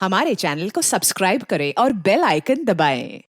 हमारे चैनल को सब्सक्राइब करें और बेल आइकन दबाएं।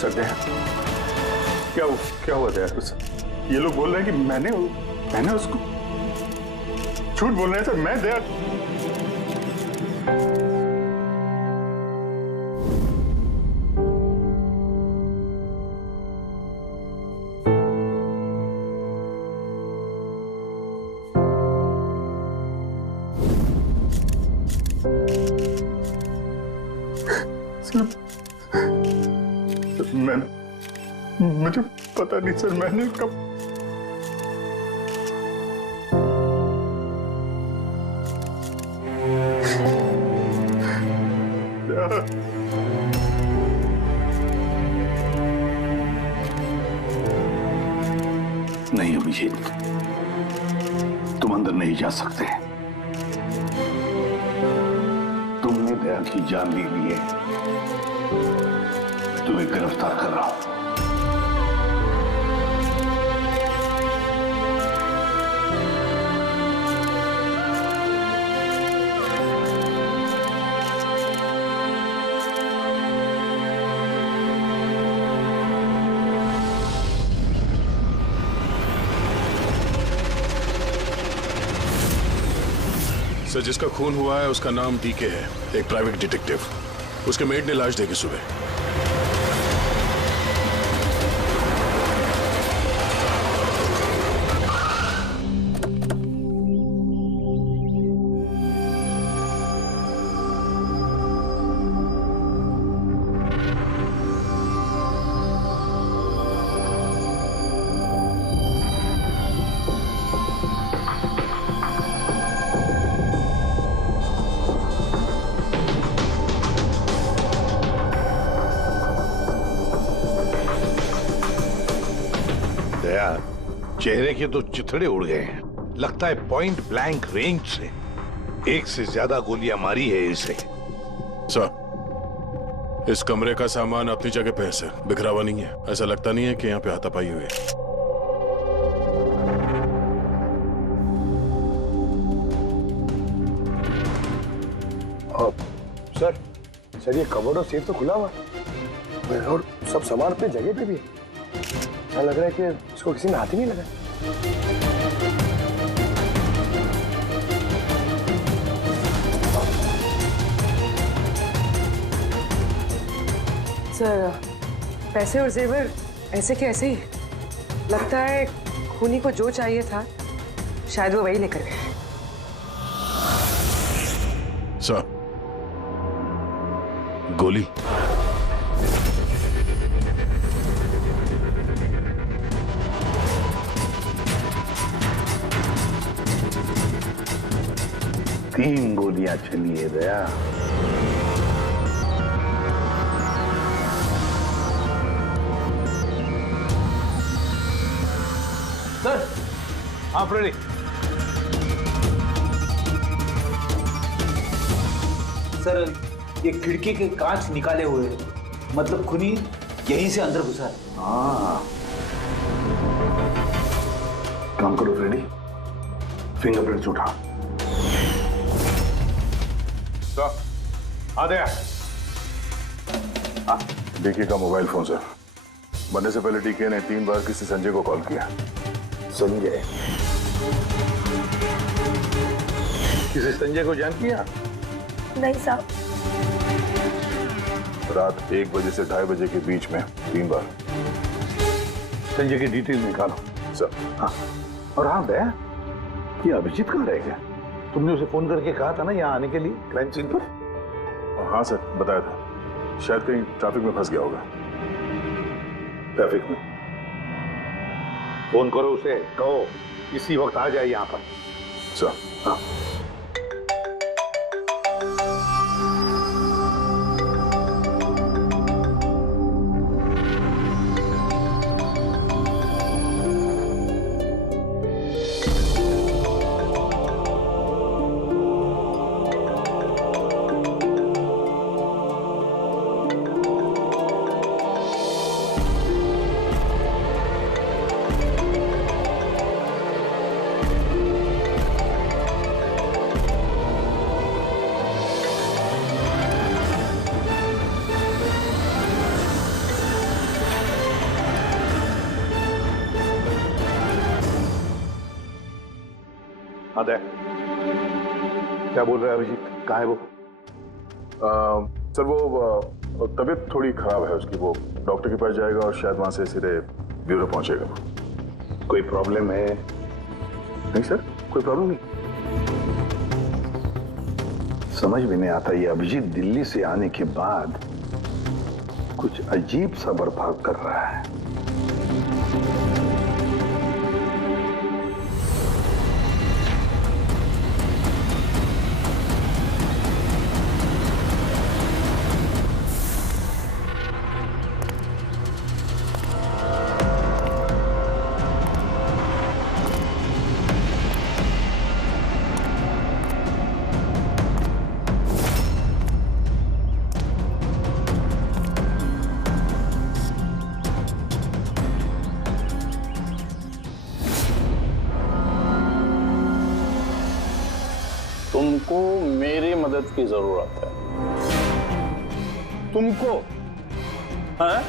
सर दया, क्या हुआ दया तुझसे? ये लोग बोल रहे हैं कि मैंने उसको झूठ बोल रहे हैं सर। मैं दया मुझे पता नहीं सर, मैंने कब नहीं अभिजीत, तुम अंदर नहीं जा सकते। तुमने दया की जान ले ली है, तुम्हें गिरफ्तार कर रहा हूं। सर, जिसका खून हुआ है उसका नाम डीके है, एक प्राइवेट डिटेक्टिव। उसके मेड ने लाश देखी सुबह। चेहरे के तो चिथड़े उड़ गए हैं। लगता है पॉइंट ब्लैंक रेंज से एक से ज्यादा गोलियां मारी है इसे। सर, इस कमरे का सामान अपनी जगह पे है सर, बिखरा हुआ नहीं है। ऐसा लगता नहीं है कि यहाँ पे हाथापाई हुई है। सर ये कबर्ड और सेफ तो खुला हुआ है और सब सामान अपनी जगह पे भी है। ऐसा लग रहा है कि इसको किसी ने हाथ ही नहीं लगाया। सर, पैसे और जेवर ऐसे के ऐसे ही। लगता है खूनी को जो चाहिए था शायद वो वही लेकर गए। सर, गोली। तीन गोलियां चली है दया। सर, आप रेडी? सर, ये खिड़की के कांच निकाले हुए हैं, मतलब खूनी यहीं से अंदर घुसा है। हाँ, काम करो फ्रेडी, फिंगरप्रिंट्स उठा। आ गया। डीके का मोबाइल फोन सर। बनने से पहले डीके ने 3 बार किसी संजय को कॉल किया। संजय? किसी संजय को जान किया? नहीं साहब। रात 1 बजे से 2:30 बजे के बीच में 3 बार। संजय की डिटेल निकालो सर। हाँ, और हाँ दया, ये अभिजीत कहाँ रह गया? तुमने उसे फोन करके कहा था ना यहाँ आने के लिए क्राइम सीन पर? हाँ सर, बताया था। शायद कहीं ट्रैफिक में फंस गया होगा। ट्रैफिक में? फोन करो उसे, कहो इसी वक्त आ जाए यहाँ पर। सर। हाँ। अदय, क्या बोल रहा है अभिजीत? कहाँ है वो? सर वो तबीयत थोड़ी खराब है उसकी। वो डॉक्टर के पास जाएगा और शायद वहां से सीधे ब्यूरो पहुंचेगा। कोई प्रॉब्लम है? नहीं सर, कोई प्रॉब्लम नहीं। समझ में नहीं आता, ये अभिजीत दिल्ली से आने के बाद कुछ अजीब सा बर्ताव कर रहा है। तुमको मेरी मदद की जरूरत है। तुमको? हाँ?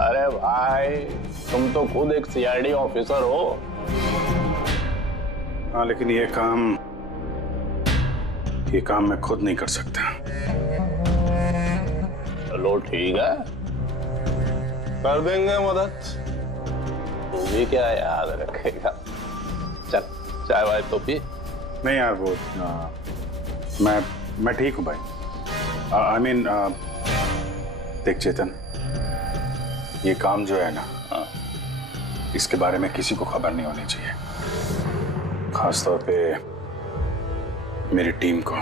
अरे भाई, तुम तो खुद एक सीआईडी ऑफिसर हो। हाँ, लेकिन ये काम मैं खुद नहीं कर सकता। चलो ठीक है, कर देंगे मदद। तू भी क्या याद रखेगा? चल चाय वाय तो पी। नहीं यार, वो मैं ठीक हूँ भाई। आई मीन देख चेतन, ये काम जो है ना, इसके बारे में किसी को खबर नहीं होनी चाहिए, खासतौर पे मेरी टीम को।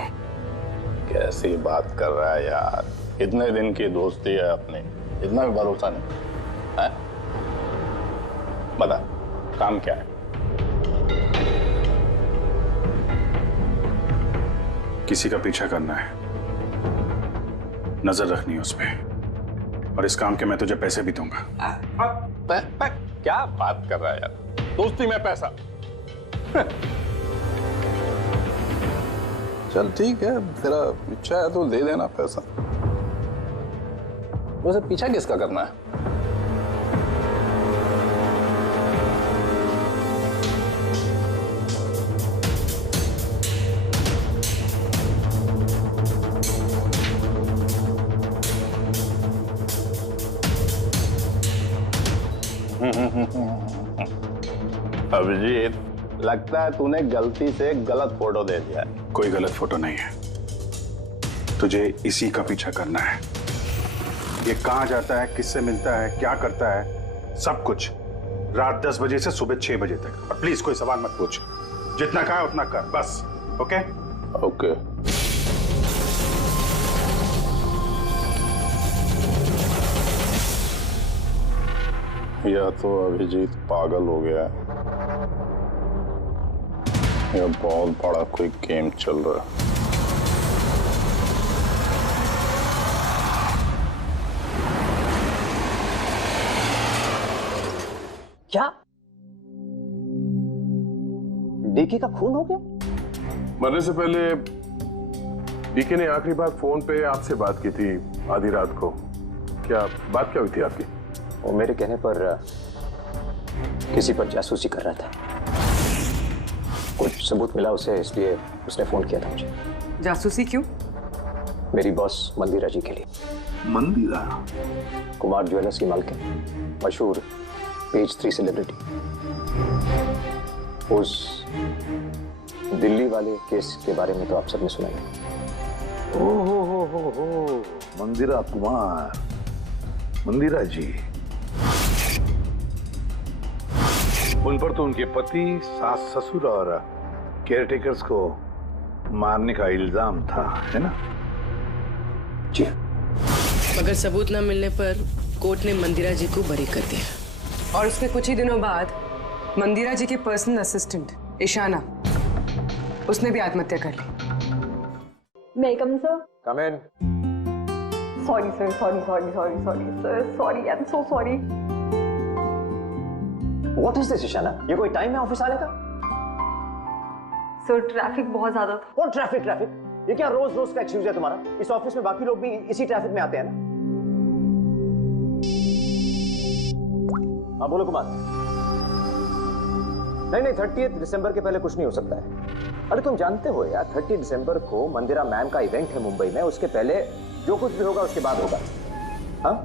कैसी बात कर रहा है यार? इतने दिन की दोस्ती है अपनी, इतना भी भरोसा नहीं है? बता काम क्या है? किसी का पीछा करना है, नजर रखनी है उस पे, और इस काम के मैं तुझे पैसे भी दूंगा। क्या बात कर रहा है यार? दोस्ती में पैसा? चल ठीक है, तेरा इच्छा है तो दे देना पैसा। वैसे पीछा किसका करना है? अभिजीत, लगता है तूने गलती से गलत फोटो दे दिया है। कोई गलत फोटो नहीं है, तुझे इसी का पीछा करना है। ये कहाँ जाता है, किससे मिलता है, क्या करता है, सब कुछ रात 10 बजे से सुबह 6 बजे तक। और प्लीज कोई सवाल मत पूछ, जितना कहा उतना कर बस। Okay okay. या तो अभिजीत पागल हो गया है या बहुत बड़ा कोई गेम चल रहा है। क्या डीके का खून हो गया? मरने से पहले डीके ने आखिरी बार फोन पे आपसे बात की थी आधी रात को। क्या बात क्या हुई थी आपकी? वो मेरे कहने पर किसी पर जासूसी कर रहा था। कुछ सबूत मिला उसे, इसलिए उसने फोन किया था मुझे। जासूसी क्यों? मेरी बॉस मंदिरा जी के लिए। मंदिरा? कुमार ज्वेलर्स की मालकिन, मशहूर पेज 3 सेलिब्रिटी। उस दिल्ली वाले केस के बारे में तो आप सबने सुना ही। हो मंदिरा कुमार, मंदिरा जी। उन पर तो उनके पति, सास, ससुर और केयरटेकर्स को मारने का इल्जाम था, है ना? जी। मगर सबूत न मिलने पर कोर्ट ने मंदिरा जी को बरी कर दिया। और उसके कुछ ही दिनों बाद मंदिरा जी की पर्सनल असिस्टेंट ईशाना, उसने भी आत्महत्या कर ली। May I come, sir? Come in. Sorry, sir. Sorry, sir. Sorry, I'm so sorry. What is this, Ishana? ये कोई टाइम है ऑफिस आने का? सर ट्रैफिक बहुत ज्यादा था। कौन ट्रैफिक? ये क्या रोज रोज का एक्सक्यूज है तुम्हारा? इस ऑफिस में बाकी लोग भी इसी ट्रैफिक में आते हैं ना? हाँ बोलो कुमार। नहीं 30 दिसंबर के पहले कुछ नहीं हो सकता है। अरे तुम जानते हो यार, 30 दिसंबर को मंदिरा मैम का इवेंट है मुंबई में। उसके पहले जो कुछ भी होगा उसके बाद होगा। हाँ।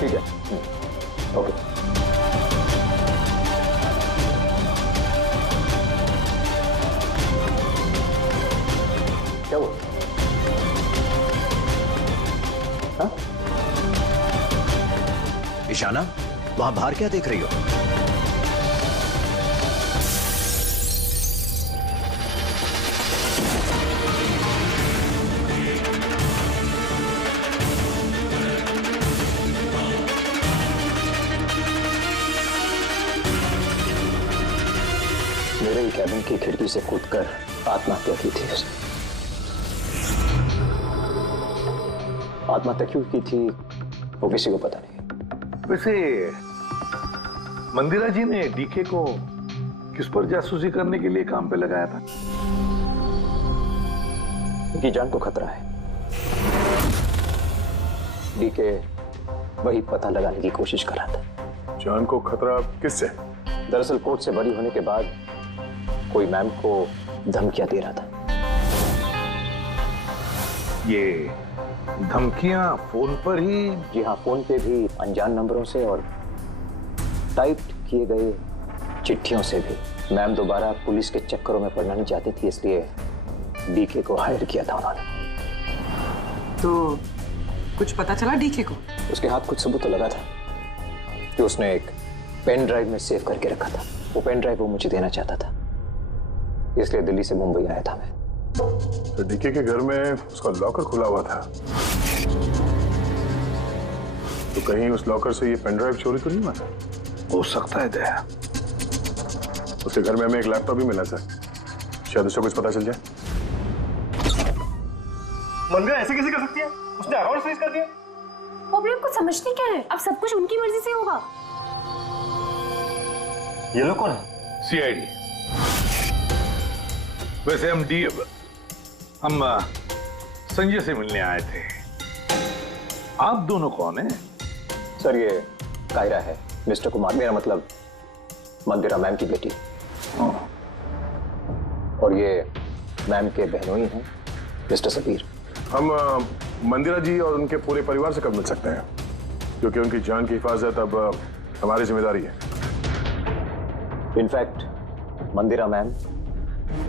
ठीक है, ओके। क्या हुआ? हाँ? ईशाना, वहां बाहर क्या देख रही हो? मेरे ही कैबिन की खिड़की से कूदकर आत्महत्या की थी उसने। आत्महत्या क्यों की थी वो किसी को पता नहीं। वैसे मंदिरा जी ने डीके को किस पर जासूसी करने के लिए काम पे लगाया था? उनकी जान को खतरा है। डीके वही पता लगाने की कोशिश कर रहा था। जान को खतरा किससे? दरअसल कोर्ट से बरी होने के बाद कोई मैम को धमकियां दे रहा था। ये धमकियां फोन पर ही? जी हाँ, फोन पे भी, अनजान नंबरों से और टाइप किए गए चिट्ठियों से भी। मैम दोबारा पुलिस के चक्करों में पड़ना नहीं चाहती थी, इसलिए डीके को हायर किया था उन्होंने। तो कुछ पता चला डीके को? उसके हाथ कुछ सबूत तो लगा था कि उसने एक पेन ड्राइव में सेव करके रखा था। वो पेन ड्राइव वो मुझे देना चाहता था, इसलिए दिल्ली से मुंबई आया था मैं। तो डीके के घर में उसका लॉकर खुला हुआ था, तो कहीं उस लॉकर से ये पेन ड्राइव चोरी तो नहीं हुआ था? हो सकता है दया। उसके घर में हमें एक लैपटॉप भी मिला सर, शायद उससे कुछ पता चल जाए। मंदिरा ऐसे कैसे कर सकती है? उसने अकाउंट फ्रीज कर दिया। वो अपने आप को समझते क्या है? अब सब कुछ उनकी मर्जी से होगा। ये लोग कौन है? सीआईडी। वैसे हम संजय से मिलने आए थे। आप दोनों कौन हैं? सर ये कायरा है, मिस्टर कुमार, मेरा मतलब मंदिरा मैम की बेटी। और ये मैम के बहनोई हैं, मिस्टर सबीर। हम मंदिरा जी और उनके पूरे परिवार से कब मिल सकते हैं? क्योंकि उनकी जान की हिफाजत अब हमारी जिम्मेदारी है। इनफैक्ट मंदिरा मैम,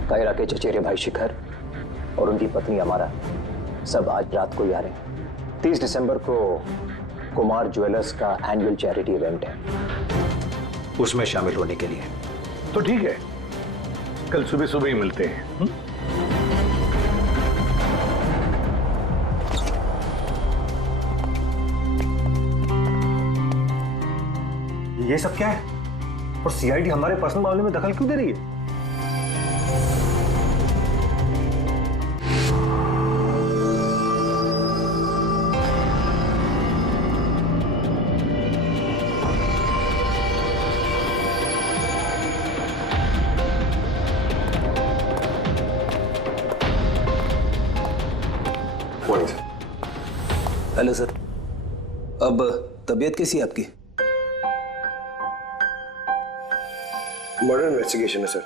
कायरा के चचेरे भाई शिखर और उनकी पत्नी अमारा सब आज रात को ही आ रहे हैं। 30 दिसंबर को कुमार ज्वेलर्स का एनुअल चैरिटी इवेंट है, उसमें शामिल होने के लिए। तो ठीक है, कल सुबह सुबह ही मिलते हैं। ये सब क्या है? और सीआईडी हमारे पर्सनल मामले में दखल क्यों दे रही है? हेलो सर, अब तबीयत कैसी है आपकी? मर्डर इन्वेस्टिगेशन है सर,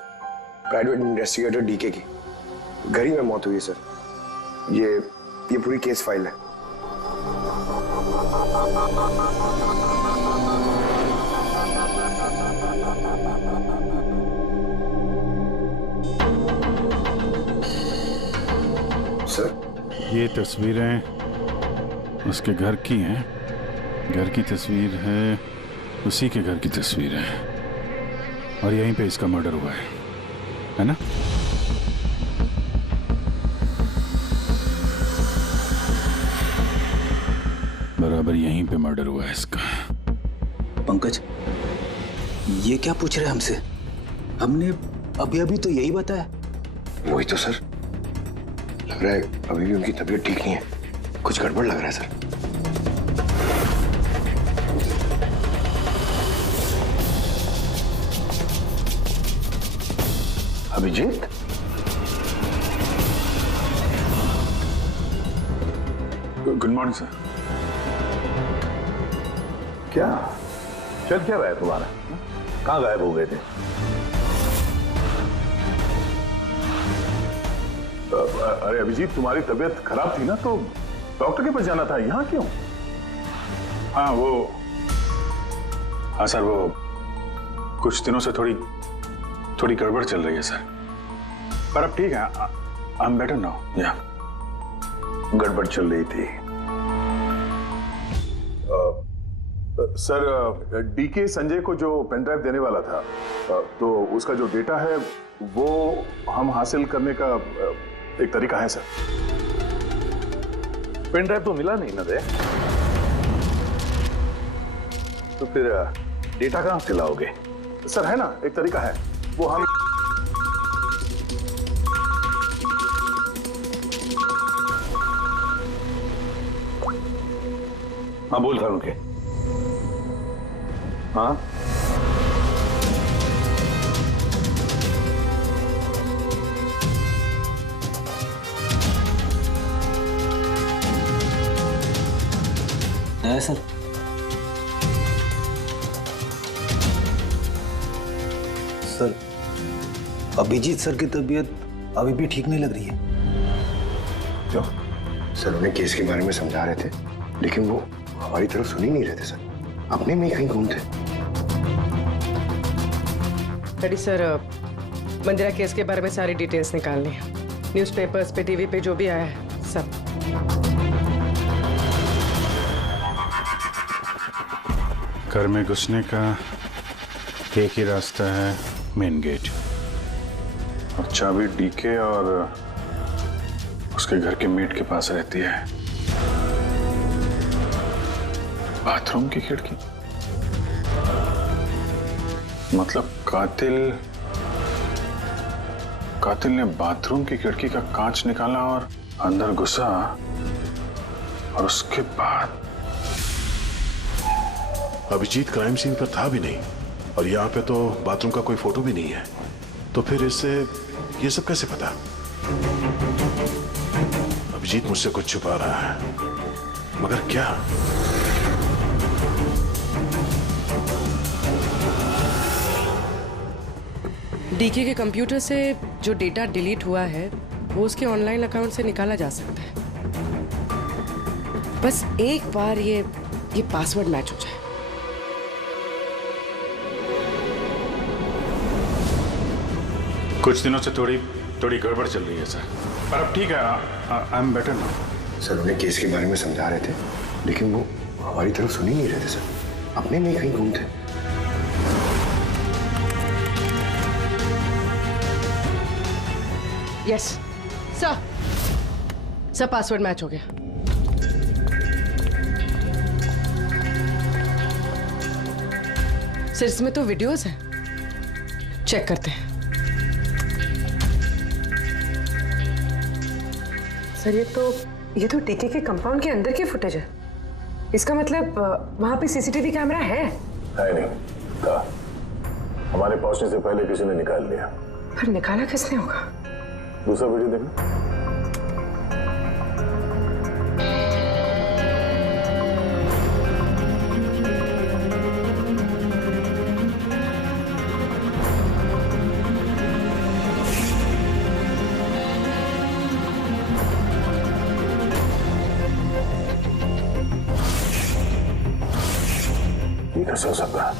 प्राइवेट इन्वेस्टिगेटर डीके की। घर ही में मौत हुई है सर। ये पूरी केस फाइल है। सर ये तस्वीरें उसके घर की हैं। घर की तस्वीर है, उसी के घर की तस्वीर है, और यहीं पे इसका मर्डर हुआ है ना? बराबर यहीं पे मर्डर हुआ है इसका। पंकज, ये क्या पूछ रहे हैं हमसे? हमने अभी अभी तो यही बताया। वही तो सर, लग रहा है अभी भी उनकी तबीयत ठीक नहीं है, कुछ गड़बड़ लग रहा है sir. Abhijit, good morning sir. क्या चल क्या रहा है तुम्हारा? कहाँ गायब हो गए थे? अरे अभिजीत, तुम्हारी तबीयत खराब थी ना, तो डॉक्टर के पास जाना था, यहाँ क्यों? हाँ सर, वो कुछ दिनों से थोड़ी गड़बड़ चल रही है सर, पर अब ठीक है। I am better now. या गड़बड़ चल रही थी। सर, डीके संजय को जो पेन ड्राइव देने वाला था, तो उसका जो डेटा है वो हम हासिल करने का एक तरीका है सर। पेन ड्राइव तो मिला नहीं ना दे, तो फिर डेटा कहां से लाओगे? सर है ना, एक तरीका है, वो हम हाँ बोल करूं के? हाँ है सर। सर, अभिजीत सर की तबीयत अभी भी ठीक नहीं लग रही है। क्यों? सर उन्हें केस के बारे में समझा रहे थे, लेकिन वो हमारी तरफ सुन ही नहीं रहे थे सर, अपने में ही कहीं गुम थे। डैडी सर, मंदिरा केस के बारे में सारी डिटेल्स निकालनी है। न्यूज़पेपर्स पे, टीवी पे जो भी आया है सब। घर में घुसने का एक ही रास्ता है, मेन गेट, और चाबी डीके और उसके घर के मेट के पास रहती है। बाथरूम की खिड़की, मतलब कातिल ने बाथरूम की खिड़की का कांच निकाला और अंदर घुसा, और उसके बाद अभिजीत क्राइम सीन पर था भी नहीं, और यहाँ पे तो बाथरूम का कोई फोटो भी नहीं है, तो फिर इससे ये सब कैसे पता? अभिजीत मुझसे कुछ छुपा रहा है, मगर क्या? डीके के कंप्यूटर से जो डेटा डिलीट हुआ है वो उसके ऑनलाइन अकाउंट से निकाला जा सकता है। बस एक बार ये पासवर्ड मैच हो जाए। कुछ दिनों से थोड़ी गड़बड़ चल रही है सर, पर अब ठीक है, I am better now. Sir उन्हें केस के बारे में समझा रहे थे, लेकिन वो हमारी तरफ सुन ही नहीं रहे थे सर, अपने में ही कहीं गुम थे। यस सर, पासवर्ड मैच हो गया। सर इसमें तो वीडियोस हैं, चेक करते हैं। सर ये तो टीके के कंपाउंड के अंदर की फुटेज है। इसका मतलब वहां पे सीसीटीवी कैमरा है? नहीं था, हमारे पहुंचने से पहले किसी ने निकाल लिया। पर निकाला किसने होगा? दूसरा वीडियो देखना। ये कैसे हो सकता है?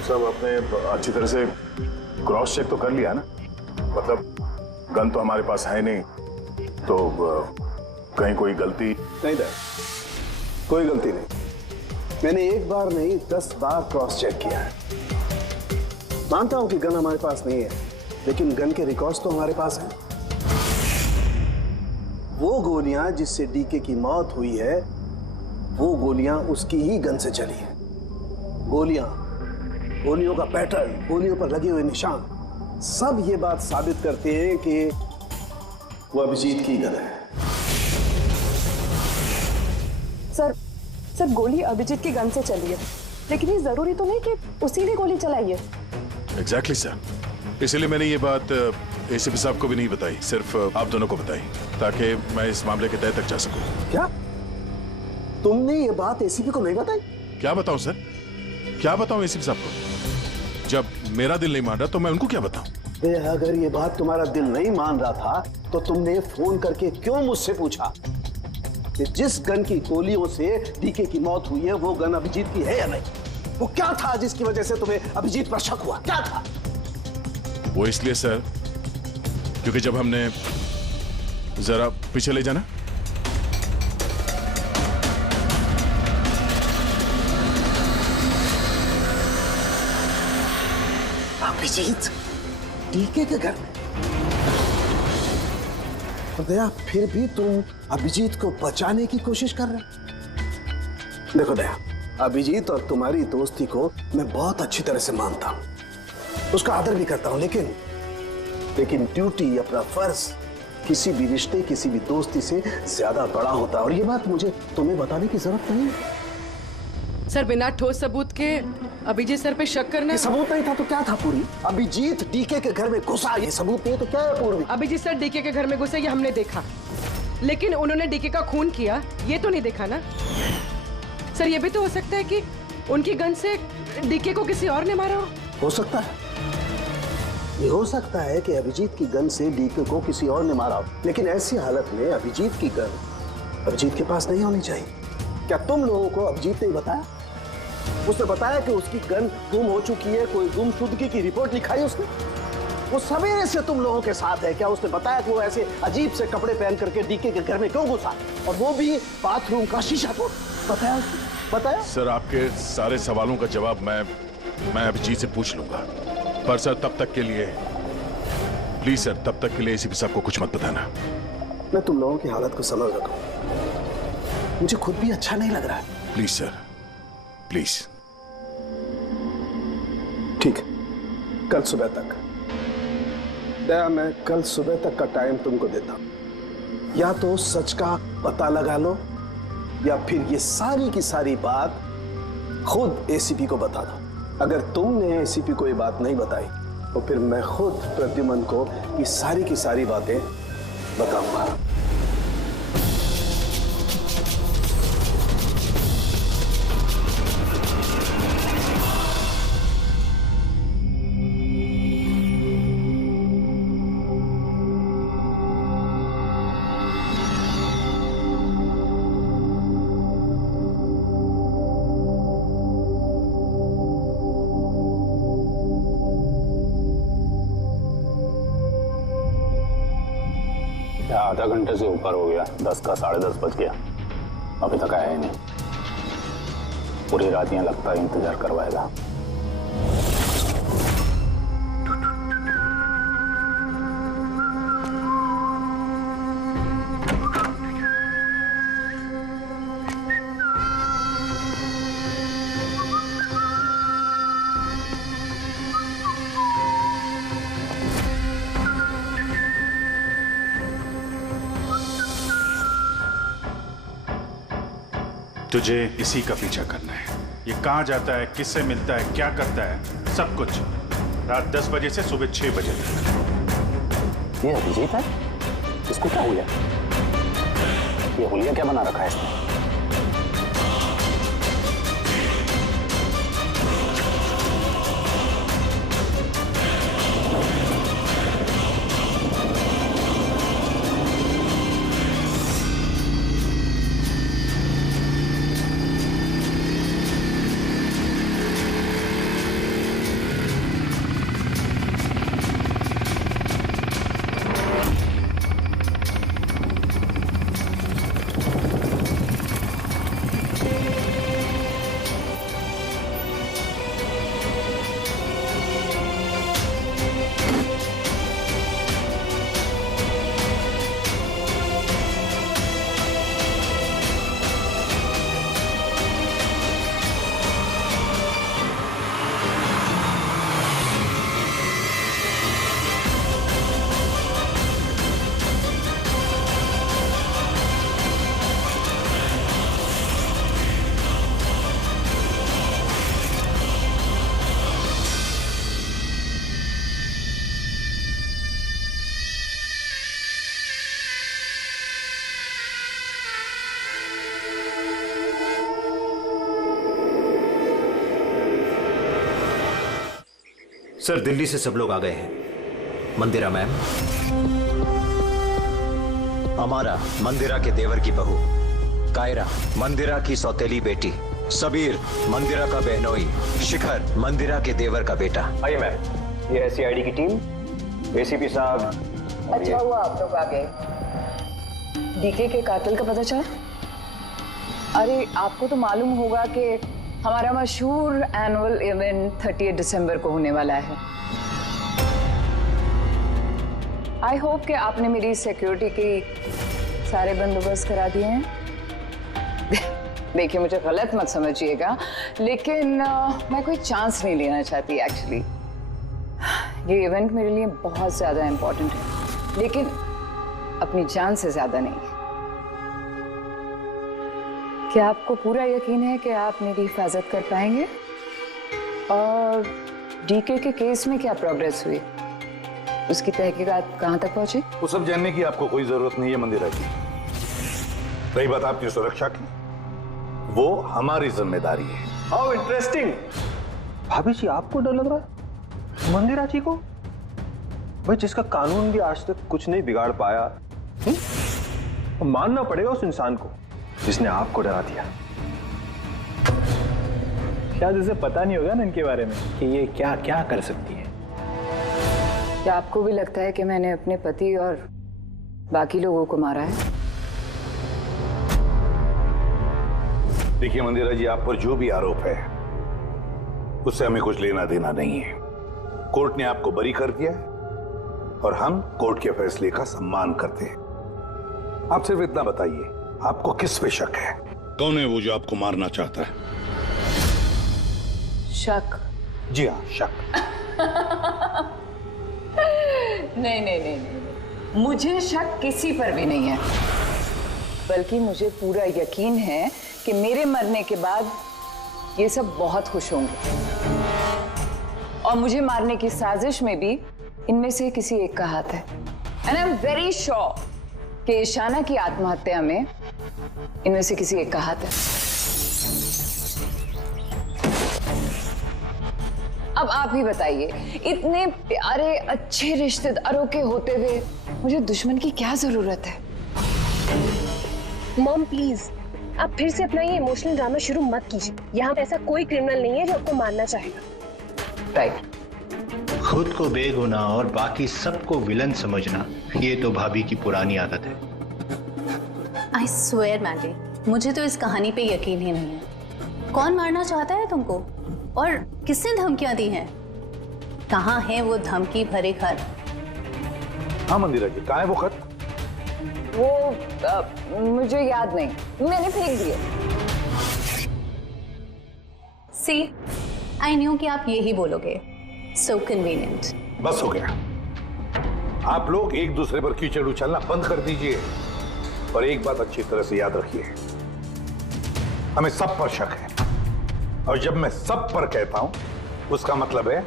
सब आपने अच्छी तरह से क्रॉस चेक तो कर लिया ना? मतलब गन तो हमारे पास है नहीं, तो कहीं कोई गलती? नहीं था, कोई गलती नहीं। मैंने एक बार नहीं 10 बार क्रॉस चेक किया है। मानता हूं कि गन हमारे पास नहीं है, लेकिन गन के रिकॉर्ड्स तो हमारे पास हैं। वो गोलियां जिससे डीके की मौत हुई है, वो गोलियां उसकी ही गन से चली है। गोलियों का पैटर्न, गोलियों पर लगे हुए निशान, सब ये बात साबित करते हैं कि वो अभिजीत की गन है। सर गोली अभिजीत की गन से चली है, लेकिन ये जरूरी तो नहीं कि उसी ने गोली चलाई है। एग्जैक्टली सर, इसीलिए मैंने ये बात एसीपी साहब को भी नहीं बताई, सिर्फ आप दोनों को बताई, ताकि मैं इस मामले के तह तक जा सकूं। क्या तुमने ये बात एसीपी को नहीं बताई? क्या बताऊं सर, क्या बताऊं एसीपी साहब को? जब मेरा दिल नहीं मान रहा तो मैं उनको क्या बताऊं? अगर ये बात तुम्हारा दिल नहीं मान रहा था तो तुमने फोन करके क्यों मुझसे पूछा कि जिस गन की गोलियों से डीके की मौत हुई है वो गन अभिजीत की है या नहीं? वो क्या था जिसकी वजह से तुम्हें अभिजीत पर शक हुआ? क्या था वो? इसलिए सर क्योंकि जब हमने, जरा पीछे ले जाना, अभिजीत डीके के घर में, तो दया फिर भी तुम अभिजीत को बचाने की कोशिश कर रहे? देखो दया, अभिजीत और तुम्हारी दोस्ती को मैं बहुत अच्छी तरह से मानता हूं, उसका आदर भी करता हूं, लेकिन लेकिन ड्यूटी, अपना फर्ज किसी भी रिश्ते, किसी भी दोस्ती से ज्यादा बड़ा होता है। और ये बात मुझे तुम्हें बताने की जरूरत नहीं है। सर बिना ठोस सबूत के अभिजीत सर पे शक करना। ये सबूत नहीं था तो क्या था पूरी? अभिजीत डीके के घर में घुसा, ये सबूत नहीं तो क्या है पूरी? अभिजीत सर डीके के घर में घुसे ये हमने देखा, लेकिन उन्होंने डीके का खून किया ये तो नहीं देखा ना। सर ये भी तो हो सकता है कि उनकी गन से डीके को किसी और ने मारा हो सकता है, ये हो सकता है कि अभिजीत की गन से डीके को किसी और ने मारा हो, लेकिन ऐसी हालत में अभिजीत की गन अभिजीत के पास नहीं होनी चाहिए। क्या तुम लोगों को अभिजीत ने बताया? उसने बताया कि उसकी गन गुम हो चुकी है, कोई गुमशुदगी की रिपोर्ट लिखाई उसने? वो सवेरे से तुम लोगों के साथ है, क्या उसने बताया कि वो ऐसे अजीब से कपड़े पहन करके डीके के घर में क्यों घुसा, और वो भी बाथरूम का शीशा तोड़? बताया उसने? बताया? सर आपके सारे सवालों का जवाब मैं अभिजीत से पूछ लूंगा, पर सर तब तक के लिए प्लीज सर, तब तक के लिए एसीपी साहब को कुछ मत बताना। मैं तुम लोगों की हालत को समझ रहा हूं, मुझे खुद भी अच्छा नहीं लग रहा है। Please sir, please. ठीक है, कल सुबह तक दया, मैं कल सुबह तक का टाइम तुमको देता हूं। या तो सच का पता लगा लो, या फिर ये सारी की सारी बात खुद एसीपी को बता दो। अगर तुमने एसीपी को ये बात नहीं बताई तो फिर मैं खुद प्रद्युमन को ये सारी की सारी बातें बताऊंगा। आधा घंटे से ऊपर हो गया, 10 का 10:30 बज गया, अभी तक आया ही नहीं। पूरी रात यहाँ लगता है इंतजार करवाएगा। तुझे इसी का पीछा करना है। ये कहाँ जाता है, किससे मिलता है, क्या करता है, सब कुछ रात 10 बजे से सुबह 6 बजे तक। ये अभिजीत है? इसको क्या हुआ? ये हुलिया क्या बना रखा है इसने? सर दिल्ली से सब लोग आ गए हैं। मंदिरा मैम, अमारा मंदिरा के देवर की बहू, कायरा मंदिरा की सौतेली बेटी, सबीर मंदिरा का बहनोई, शिखर मंदिरा के देवर का बेटा। आइए मैम, ये है सीआईडी की टीम, एसीपी साहब। अच्छा हुआ आप लोग आ गए। डीके के कातिल का पता चला? अरे आपको तो मालूम होगा कि हमारा मशहूर एनुअल इवेंट 30 दिसंबर को होने वाला है। आई होप कि आपने मेरी सिक्योरिटी की सारे बंदोबस्त करा दिए हैं। देखिए मुझे गलत मत समझिएगा, लेकिन मैं कोई चांस नहीं लेना चाहती एक्चुअली। ये इवेंट मेरे लिए बहुत ज्यादा इम्पोर्टेंट है, लेकिन अपनी जान से ज्यादा नहीं। क्या आपको पूरा यकीन है कि आप मेरी हिफाजत कर पाएंगे? और डीके के केस में क्या प्रोग्रेस हुई? उसकी तहकीकात कहां तक पहुंची? वो सब जानने की आपको कोई जरूरत नहीं है मंदिरा जी। रही बात आपकी सुरक्षा की, वो हमारी जिम्मेदारी है। How interesting. भाभी जी आपको डर लग रहा है मंदिरा जी को? भाई जिसका कानून भी आज तक कुछ नहीं बिगाड़ पाया। मानना पड़ेगा उस इंसान को जिसने आपको डरा दिया। शायद उसे पता नहीं होगा ना इनके बारे में कि ये क्या क्या कर सकती है। क्या आपको भी लगता है कि मैंने अपने पति और बाकी लोगों को मारा है? देखिए मंदिरा जी, आप पर जो भी आरोप है उससे हमें कुछ लेना देना नहीं है। कोर्ट ने आपको बरी कर दिया है और हम कोर्ट के फैसले का सम्मान करते हैं। आप सिर्फ इतना बताइए, आपको किस पे शक है? कौन है वो जो आपको मारना चाहता है? शक? जी हाँ, शक। नहीं, मुझे शक किसी पर भी नहीं है, बल्कि मुझे पूरा यकीन है कि मेरे मरने के बाद ये सब बहुत खुश होंगे और मुझे मारने की साजिश में भी इनमें से किसी एक का हाथ है। And I am very sure कि ईशाना की आत्महत्या में इनमें से किसी एक का हाथ है। अब आप ही बताइए, इतने प्यारे अच्छे रिश्तेदारों के होते हुए मुझे दुश्मन की क्या जरूरत है? मॉम प्लीज, आप फिर से अपना ये इमोशनल ड्रामा शुरू मत कीजिए। यहाँ पे ऐसा कोई क्रिमिनल नहीं है जो आपको मारना चाहेगा। राइट। खुद को बेगुनाह और बाकी सबको विलन समझना, ये तो भाभी की पुरानी आदत है। आई स्वेयर मैंडी, मुझे तो इस कहानी पे यकीन ही नहीं है। कौन मारना चाहता है तुमको और किसने धमकियां दी हैं? कहाँ है वो धमकी भरे खत? हाँ मंदिरा जी, कहाँ है वो खत? वो मुझे याद नहीं, मैंने फेंक दिए। सी, आई न्यू कि आप यही बोलोगे। सो कन्वीनियंट। बस हो गया। आप लोग एक दूसरे पर कीचड़ उछलना बंद कर दीजिए और एक बात अच्छी तरह से याद रखिए, हमें सब पर शक है। और जब मैं सब पर कहता हूं उसका मतलब है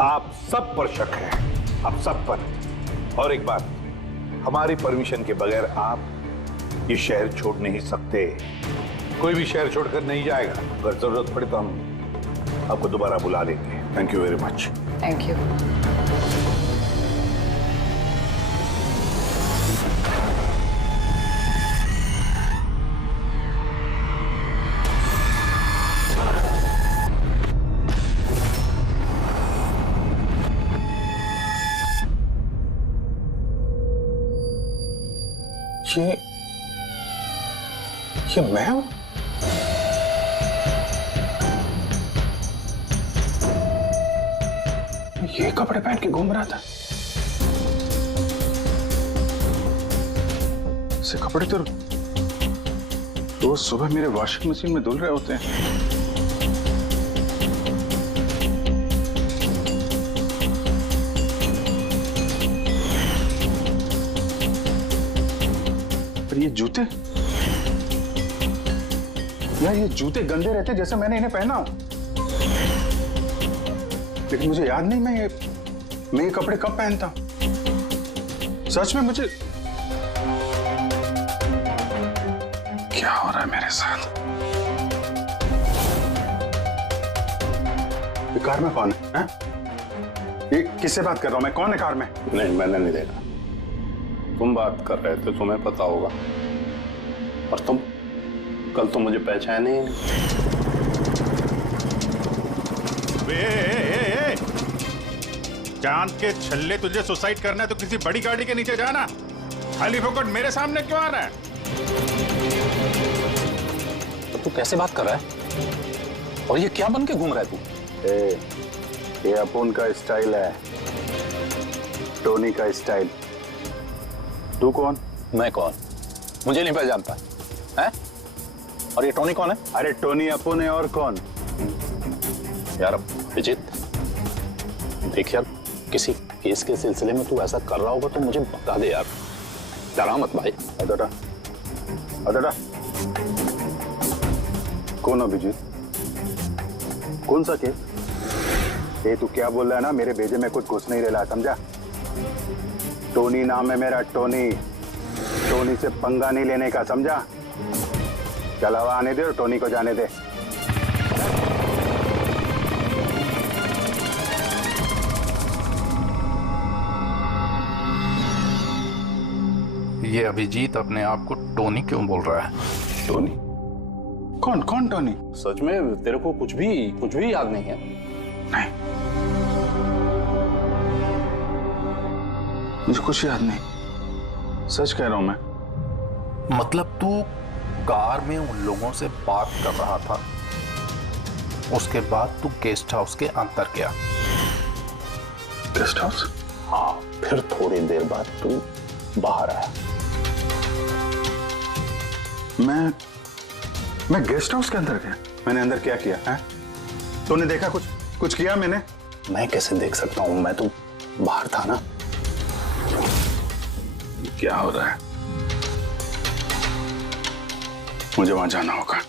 आप सब पर शक है, आप सब पर। और एक बात, हमारी परमिशन के बगैर आप ये शहर छोड़ नहीं सकते। कोई भी शहर छोड़कर नहीं जाएगा। अगर जरूरत पड़े तो हम आपको दोबारा बुला लेंगे। Thank you very much. Thank you. ये मैं हूं? ये कपड़े पहन के घूम रहा था। ऐसे कपड़े तो रोज सुबह मेरे वॉशिंग मशीन में धुल रहे होते हैं। पर ये जूते, यार ये जूते गंदे रहते जैसे मैंने इन्हें पहना हो। लेकिन मुझे याद नहीं मैं ये कपड़े कब पहनता हूं। सच में मुझे क्या हो रहा है मेरे साथ? ये कार में कौन है? ये किससे बात कर रहा हूं मैं? कौन है कार में? नहीं, मैंने नहीं देखा। तुम बात कर रहे थे, तुम्हें पता होगा। और तुम कल तो मुझे पहचाने ही नहीं। चांद के छल्ले, तुझे सुसाइड करना है तो किसी बड़ी गाड़ी के नीचे जाना। खाली फोकट मेरे सामने क्यों आ रहा है? तो तू कैसे बात कर रहा है? और ये क्या बन के घूम रहा है तू? ये अपुन का स्टाइल है, टोनी का स्टाइल। तू कौन? मैं कौन? मुझे नहीं पहचानता है? और ये टोनी कौन है? अरे टोनी अपुन है और कौन? यार विजित, देख यार, किसी केस के सिलसिले में तू ऐसा कर रहा होगा तो मुझे बता दे यार, डरा मत भाई। अदड़ा अदड़ा कौन अभिजीत? कौन सा केस? ये तू क्या बोल रहा है ना, मेरे भेजे में कुछ घुस नहीं रहा, समझा? टोनी नाम है मेरा, टोनी। टोनी से पंगा नहीं लेने का, समझा? चल हवा आने दे और टोनी को जाने दे। ये अभिजीत अपने आप को टोनी क्यों बोल रहा है? टोनी? कौन कौन टोनी? सच में तेरे को कुछ भी याद नहीं है? नहीं, मुझे कुछ याद नहीं, सच कह रहा हूं मैं। मतलब तू कार में उन लोगों से बात कर रहा था, उसके बाद तू गेस्ट हाउस के अंदर गया। Guest house? हाँ, फिर थोड़ी देर बाद तू बाहर आया। मैं गेस्ट हाउस के अंदर गया? मैंने अंदर क्या किया है? तूने देखा कुछ किया मैंने? मैं कैसे देख सकता हूं, मैं तो बाहर था ना। क्या हो रहा है? मुझे वहां जाना होगा।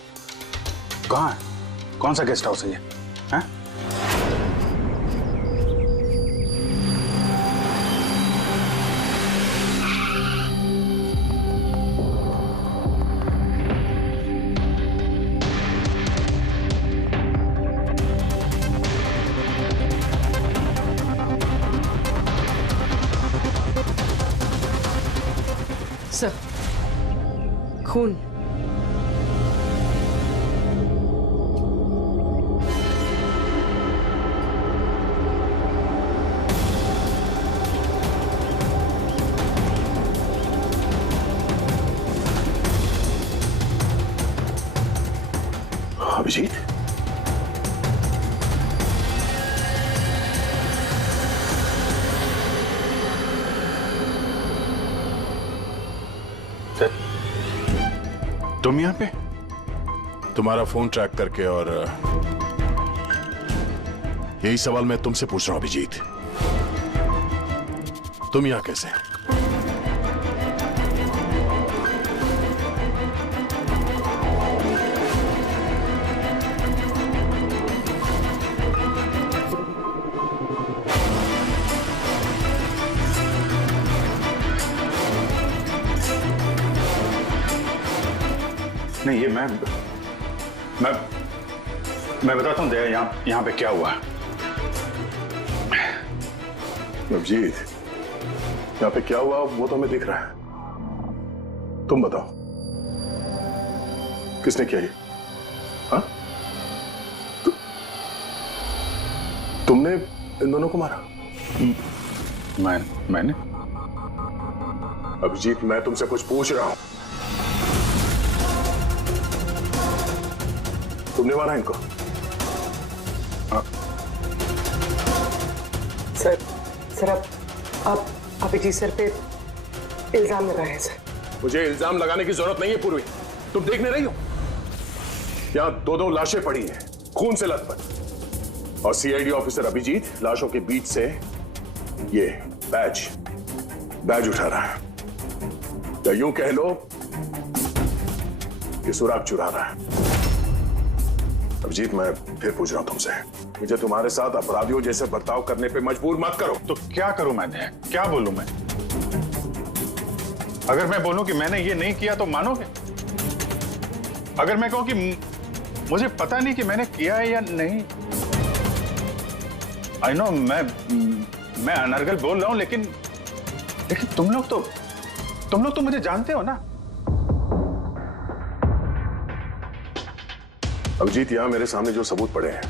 कहाँ है? कौन सा गेस्ट हाउस है ये? हैं? सर, खून। अभिजीत, तुम यहाँ पे? तुम्हारा फोन ट्रैक करके, और यही सवाल मैं तुमसे पूछ रहा हूं अभिजीत, तुम यहाँ कैसे? नहीं, ये मैं बताता हूँ दया, यहाँ पे क्या हुआ। अभिजीत, यहाँ पे क्या हुआ वो तो हमें दिख रहा है, तुम बताओ किसने किया ये? हाँ? तुमने इन दोनों को मारा? मैंने? अभिजीत, मैं तुमसे कुछ पूछ रहा हूं, तुमने मारा इनको? सर आप अभिजीत सर पे इल्जाम लगाए हैं सर। मुझे इल्जाम लगाने की जरूरत नहीं है पूर्वी, तुम देख नहीं रही हो? यहां दो लाशें पड़ी हैं, खून से लथपथ, और सीआईडी ऑफिसर अभिजीत लाशों के बीच से ये बैज उठा रहा है, या यूं कह लो कि सुराग चुरा रहा है। अभिजीत, मैं फिर पूछ रहा हूं तुमसे, मुझे तुम्हारे साथ अपराधियों जैसे बर्ताव करने पे मजबूर मत करो। तो क्या करूं मैं? क्या बोलूं मैं? अगर मैं बोलूं कि मैंने ये नहीं किया तो मानोगे? अगर मैं कहूं कि मुझे पता नहीं कि मैंने किया है या नहीं? आई नो, मैं अनर्गल बोल रहा हूं, लेकिन तुम लोग तो मुझे जानते हो ना। अभिजीत, यहां मेरे सामने जो सबूत पड़े हैं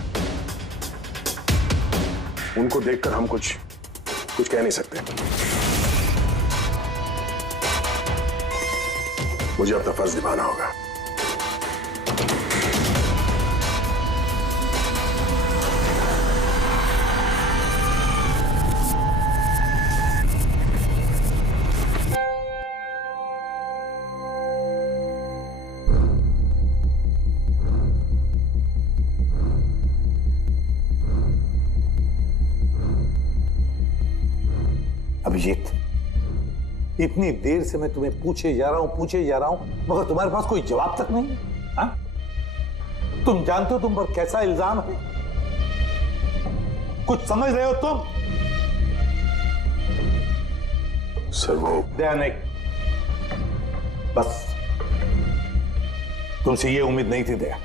उनको देखकर हम कुछ कह नहीं सकते। मुझे अपना फर्ज निभाना होगा। अभिजीत, इतनी देर से मैं तुम्हें पूछे जा रहा हूं, मगर तुम्हारे पास कोई जवाब तक नहीं। हाँ? तुम जानते हो तुम पर कैसा इल्जाम है? कुछ समझ रहे हो तुम? सर वो नहीं, बस तुमसे ये उम्मीद नहीं थी दया।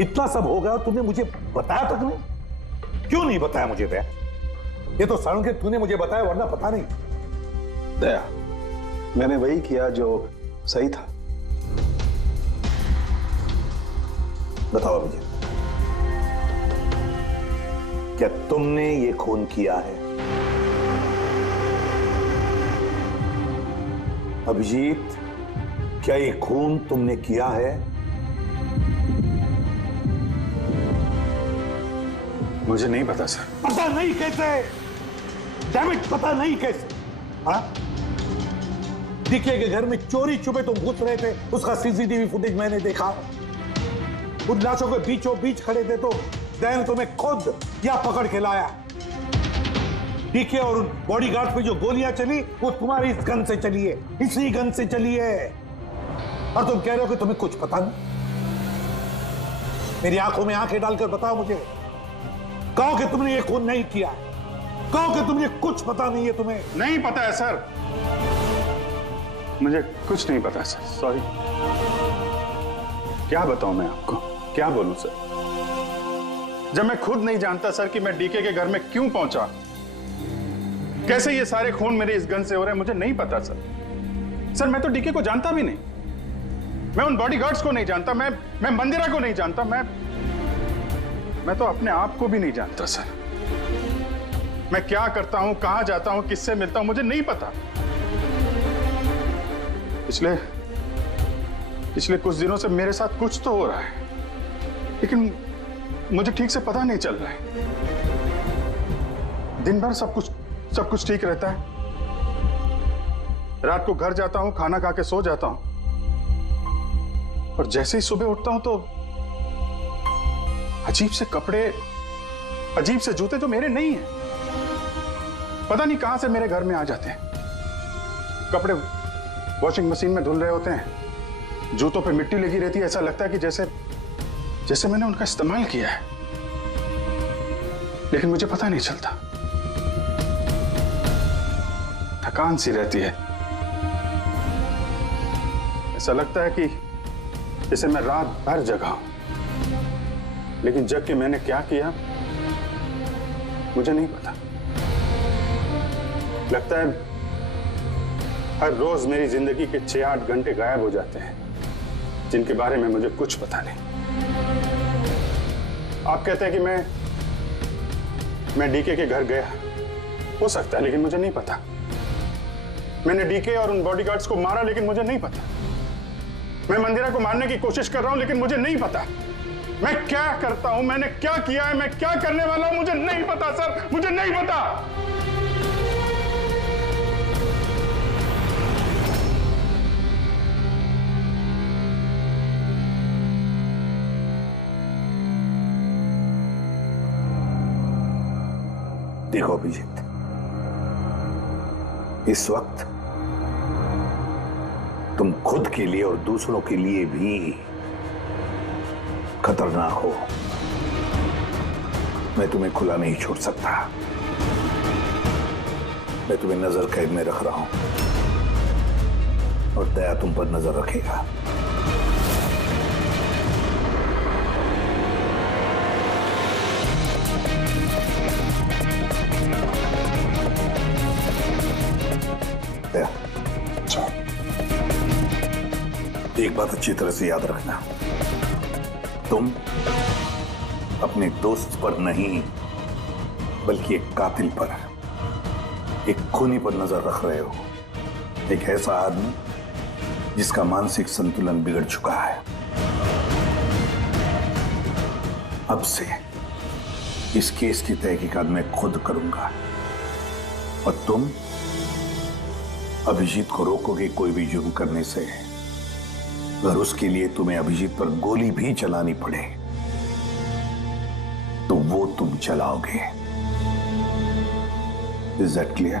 इतना सब हो गया और तुमने मुझे बताया तक नहीं। क्यों नहीं बताया मुझे दया? ये तो सड़न के तूने मुझे बताया, वरना पता नहीं। दया, मैंने वही किया जो सही था। बताओ अभिजीत, क्या तुमने ये खून किया है? अभिजीत, क्या ये खून तुमने किया है? मुझे नहीं पता सर। पता नहीं कैसे? डैम इट, पता नहीं कैसे? हाँ? डीके के घर में चोरी छुपे तुम घुस रहे थे, उसका सीसीटीवी फुटेज मैंने देखा। उन लाशों के बीचों बीच खड़े थे तो दैन तुम्हें खुद या पकड़ के लाया। डीके और उन बॉडीगार्ड पे जो गोलियां चली वो तुम्हारी इस गन से चली है, इसी गन से चली है। और तुम कह रहे हो कि तुम्हें कुछ पता नहीं? मेरी आंखों में आंखें डालकर बताओ मुझे, कहो कि तुमने ये खून नहीं किया, कहो कि तुमने कुछ पता नहीं है। तुम्हें नहीं पता है सर, मुझे कुछ नहीं पता सर, सॉरी। क्या बताऊं मैं आपको, क्या बोलूं सर, जब मैं खुद नहीं जानता सर कि मैं डीके के घर में क्यों पहुंचा, कैसे ये सारे खून मेरे इस गन से हो रहे हैं, मुझे नहीं पता सर। सर मैं तो डीके को जानता भी नहीं, मैं उन बॉडीगार्ड्स को नहीं जानता, मैं मंदिरा को नहीं जानता, मैं तो अपने आप को भी नहीं जानता सर। मैं क्या करता हूं, कहां जाता हूं, किससे मिलता हूं, मुझे नहीं पता। पिछले कुछ दिनों से मेरे साथ कुछ तो हो रहा है, लेकिन मुझे ठीक से पता नहीं चल रहा है। दिन भर सब कुछ ठीक रहता है, रात को घर जाता हूं, खाना खा के सो जाता हूं, और जैसे ही सुबह उठता हूं तो अजीब से कपड़े, अजीब से जूते जो मेरे नहीं हैं, पता नहीं कहां से मेरे घर में आ जाते हैं। कपड़े वॉशिंग मशीन में धुल रहे होते हैं, जूतों पे मिट्टी लगी रहती है, ऐसा लगता है कि जैसे मैंने उनका इस्तेमाल किया है, लेकिन मुझे पता नहीं चलता। थकान सी रहती है, ऐसा लगता है कि जैसे मैं रात भर जगा हूं, लेकिन जग के मैंने क्या किया मुझे नहीं पता। लगता है हर रोज मेरी जिंदगी के 6-8 घंटे गायब हो जाते हैं, जिनके बारे में मुझे कुछ पता नहीं। आप कहते हैं कि मैं डीके के घर गया, हो सकता है, लेकिन मुझे नहीं पता। मैंने डीके और उन बॉडीगार्ड्स को मारा, लेकिन मुझे नहीं पता। मैं मंदिरा को मारने की कोशिश कर रहा हूं, लेकिन मुझे नहीं पता। मैं क्या करता हूं, मैंने क्या किया है, मैं क्या करने वाला हूं, मुझे नहीं पता सर, मुझे नहीं पता। देखो अभिजीत, इस वक्त तुम खुद के लिए और दूसरों के लिए भी खतरनाक हो। मैं तुम्हें खुला नहीं छोड़ सकता, मैं तुम्हें नजर कैद में रख रहा हूं, और दया तुम पर नजर रखेगा। दया, एक बात अच्छी तरह से याद रखना, तुम अपने दोस्त पर नहीं, बल्कि एक कातिल पर, एक खूनी पर नजर रख रहे हो। एक ऐसा आदमी जिसका मानसिक संतुलन बिगड़ चुका है। अब से इस केस की तहकीकात मैं खुद करूंगा, और तुम अभिजीत को रोकोगे कोई भी जुर्म करने से। अगर उसके लिए तुम्हें अभिजीत पर गोली भी चलानी पड़े तो वो तुम चलाओगे। Is that clear?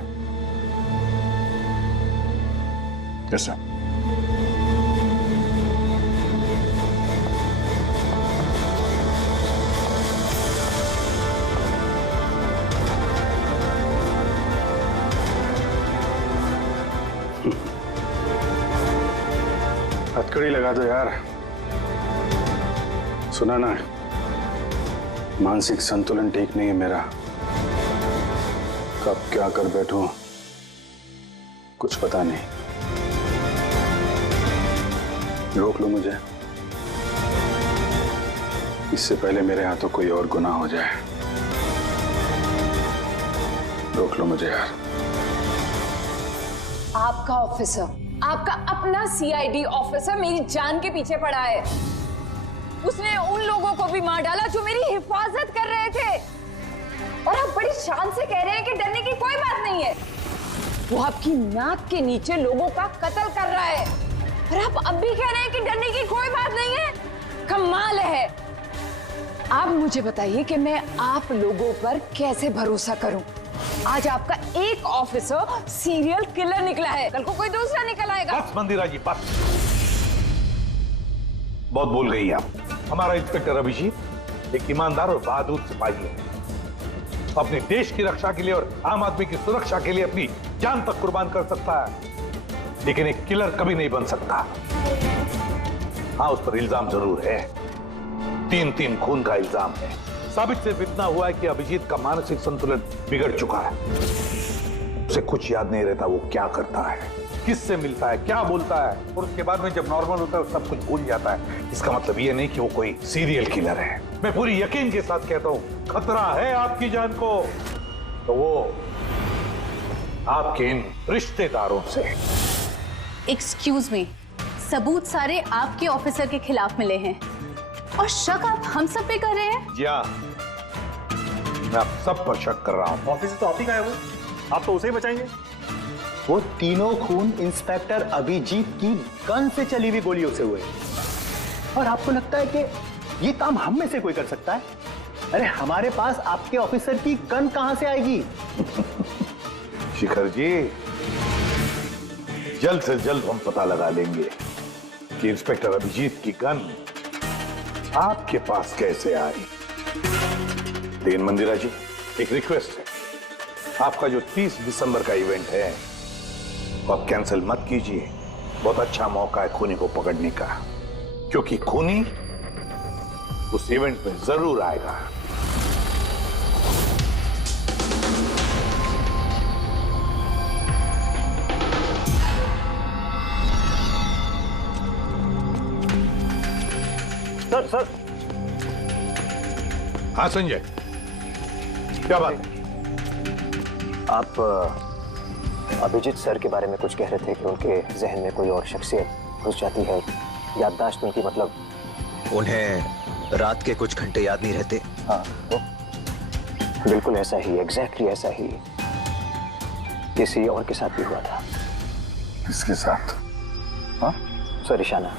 Yes sir. हथकड़ी लगा दो यार। सुना ना, मानसिक संतुलन ठीक नहीं है मेरा। कब क्या कर बैठूं कुछ पता नहीं। रोक लो मुझे, इससे पहले मेरे हाथों कोई और गुनाह हो जाए। रोक लो मुझे यार। आपका ऑफिसर, आपका अपना सीआईडी ऑफिसर मेरी जान के पीछे पड़ा है। उसने उन लोगों को भी मार डाला जो मेरी हिफाजत कर रहे थे, और आप बड़ी शान से कह रहे हैं कि डरने की कोई बात नहीं है। वो आपकी नाक के नीचे लोगों का कत्ल कर रहा है, और आप अब भी कह रहे हैं कि डरने की कोई बात नहीं है। कमाल है। आप मुझे बताइए कि मैं आप लोगों पर कैसे भरोसा करूं। आज आपका एक ऑफिसर सीरियल किलर निकला है, कल को कोई दूसरा निकल आएगा। बस मंदिरा जी बस, बहुत बोल गई आप। हमारा इंस्पेक्टर अभिजीत एक ईमानदार और बहादुर सिपाही है। अपने देश की रक्षा के लिए और आम आदमी की सुरक्षा के लिए अपनी जान तक कुर्बान कर सकता है, लेकिन एक किलर कभी नहीं बन सकता। हाँ, उस पर इल्जाम जरूर है, 3 खून का इल्जाम है। साबित सिर्फ इतना हुआ है कि अभिजीत का मानसिक संतुलन बिगड़ चुका है। उसे कुछ याद नहीं रहता वो क्या करता है, किससे मिलता है, क्या बोलता है, और उसके बाद में जब नॉर्मल होता है सब कुछ भूल जाता है। इसका मतलब ये नहीं कि वो कोई सीरियल किलर है। मैं पूरी यकीन के साथ कहता हूं, खतरा है आपकी जान को तो वो आपके इन रिश्तेदारों से। एक्सक्यूज मी, सबूत सारे आपके ऑफिसर के खिलाफ मिले हैं और शक आप हम सब पे कर रहे हैं। जी हाँ, मैं आप सब पर शक कर रहा हूं। ऑफिस तो आप ही का है वो, आप तो उसे ही बचाएंगे। वो तीनों खून इंस्पेक्टर अभिजीत की गन से चली हुई गोलियों से हुए, और आपको लगता है कि ये काम हम में से कोई कर सकता है? अरे हमारे पास आपके ऑफिसर की गन कहां से आएगी? शिखर जी, जल्द से जल्द हम पता लगा लेंगे कि इंस्पेक्टर अभिजीत की गन आपके पास कैसे आई। लेकिन मंदिरा जी, एक रिक्वेस्ट है, आपका जो 30 दिसंबर का इवेंट है वो आप कैंसिल मत कीजिए। बहुत अच्छा मौका है खूनी को पकड़ने का, क्योंकि खूनी उस इवेंट में जरूर आएगा। सर हाँ संजय, क्या बात है? आप अभिजीत सर के बारे में कुछ कह रहे थे कि उनके जहन में कोई और शख्सियत घुस जाती है, याददाश्त उनकी, मतलब उन्हें रात के कुछ घंटे याद नहीं रहते। हाँ, वो बिल्कुल ऐसा ही, एग्जैक्टली ऐसा ही किसी और के साथ भी हुआ था। किसके साथ? हाँ सर, ईशाना।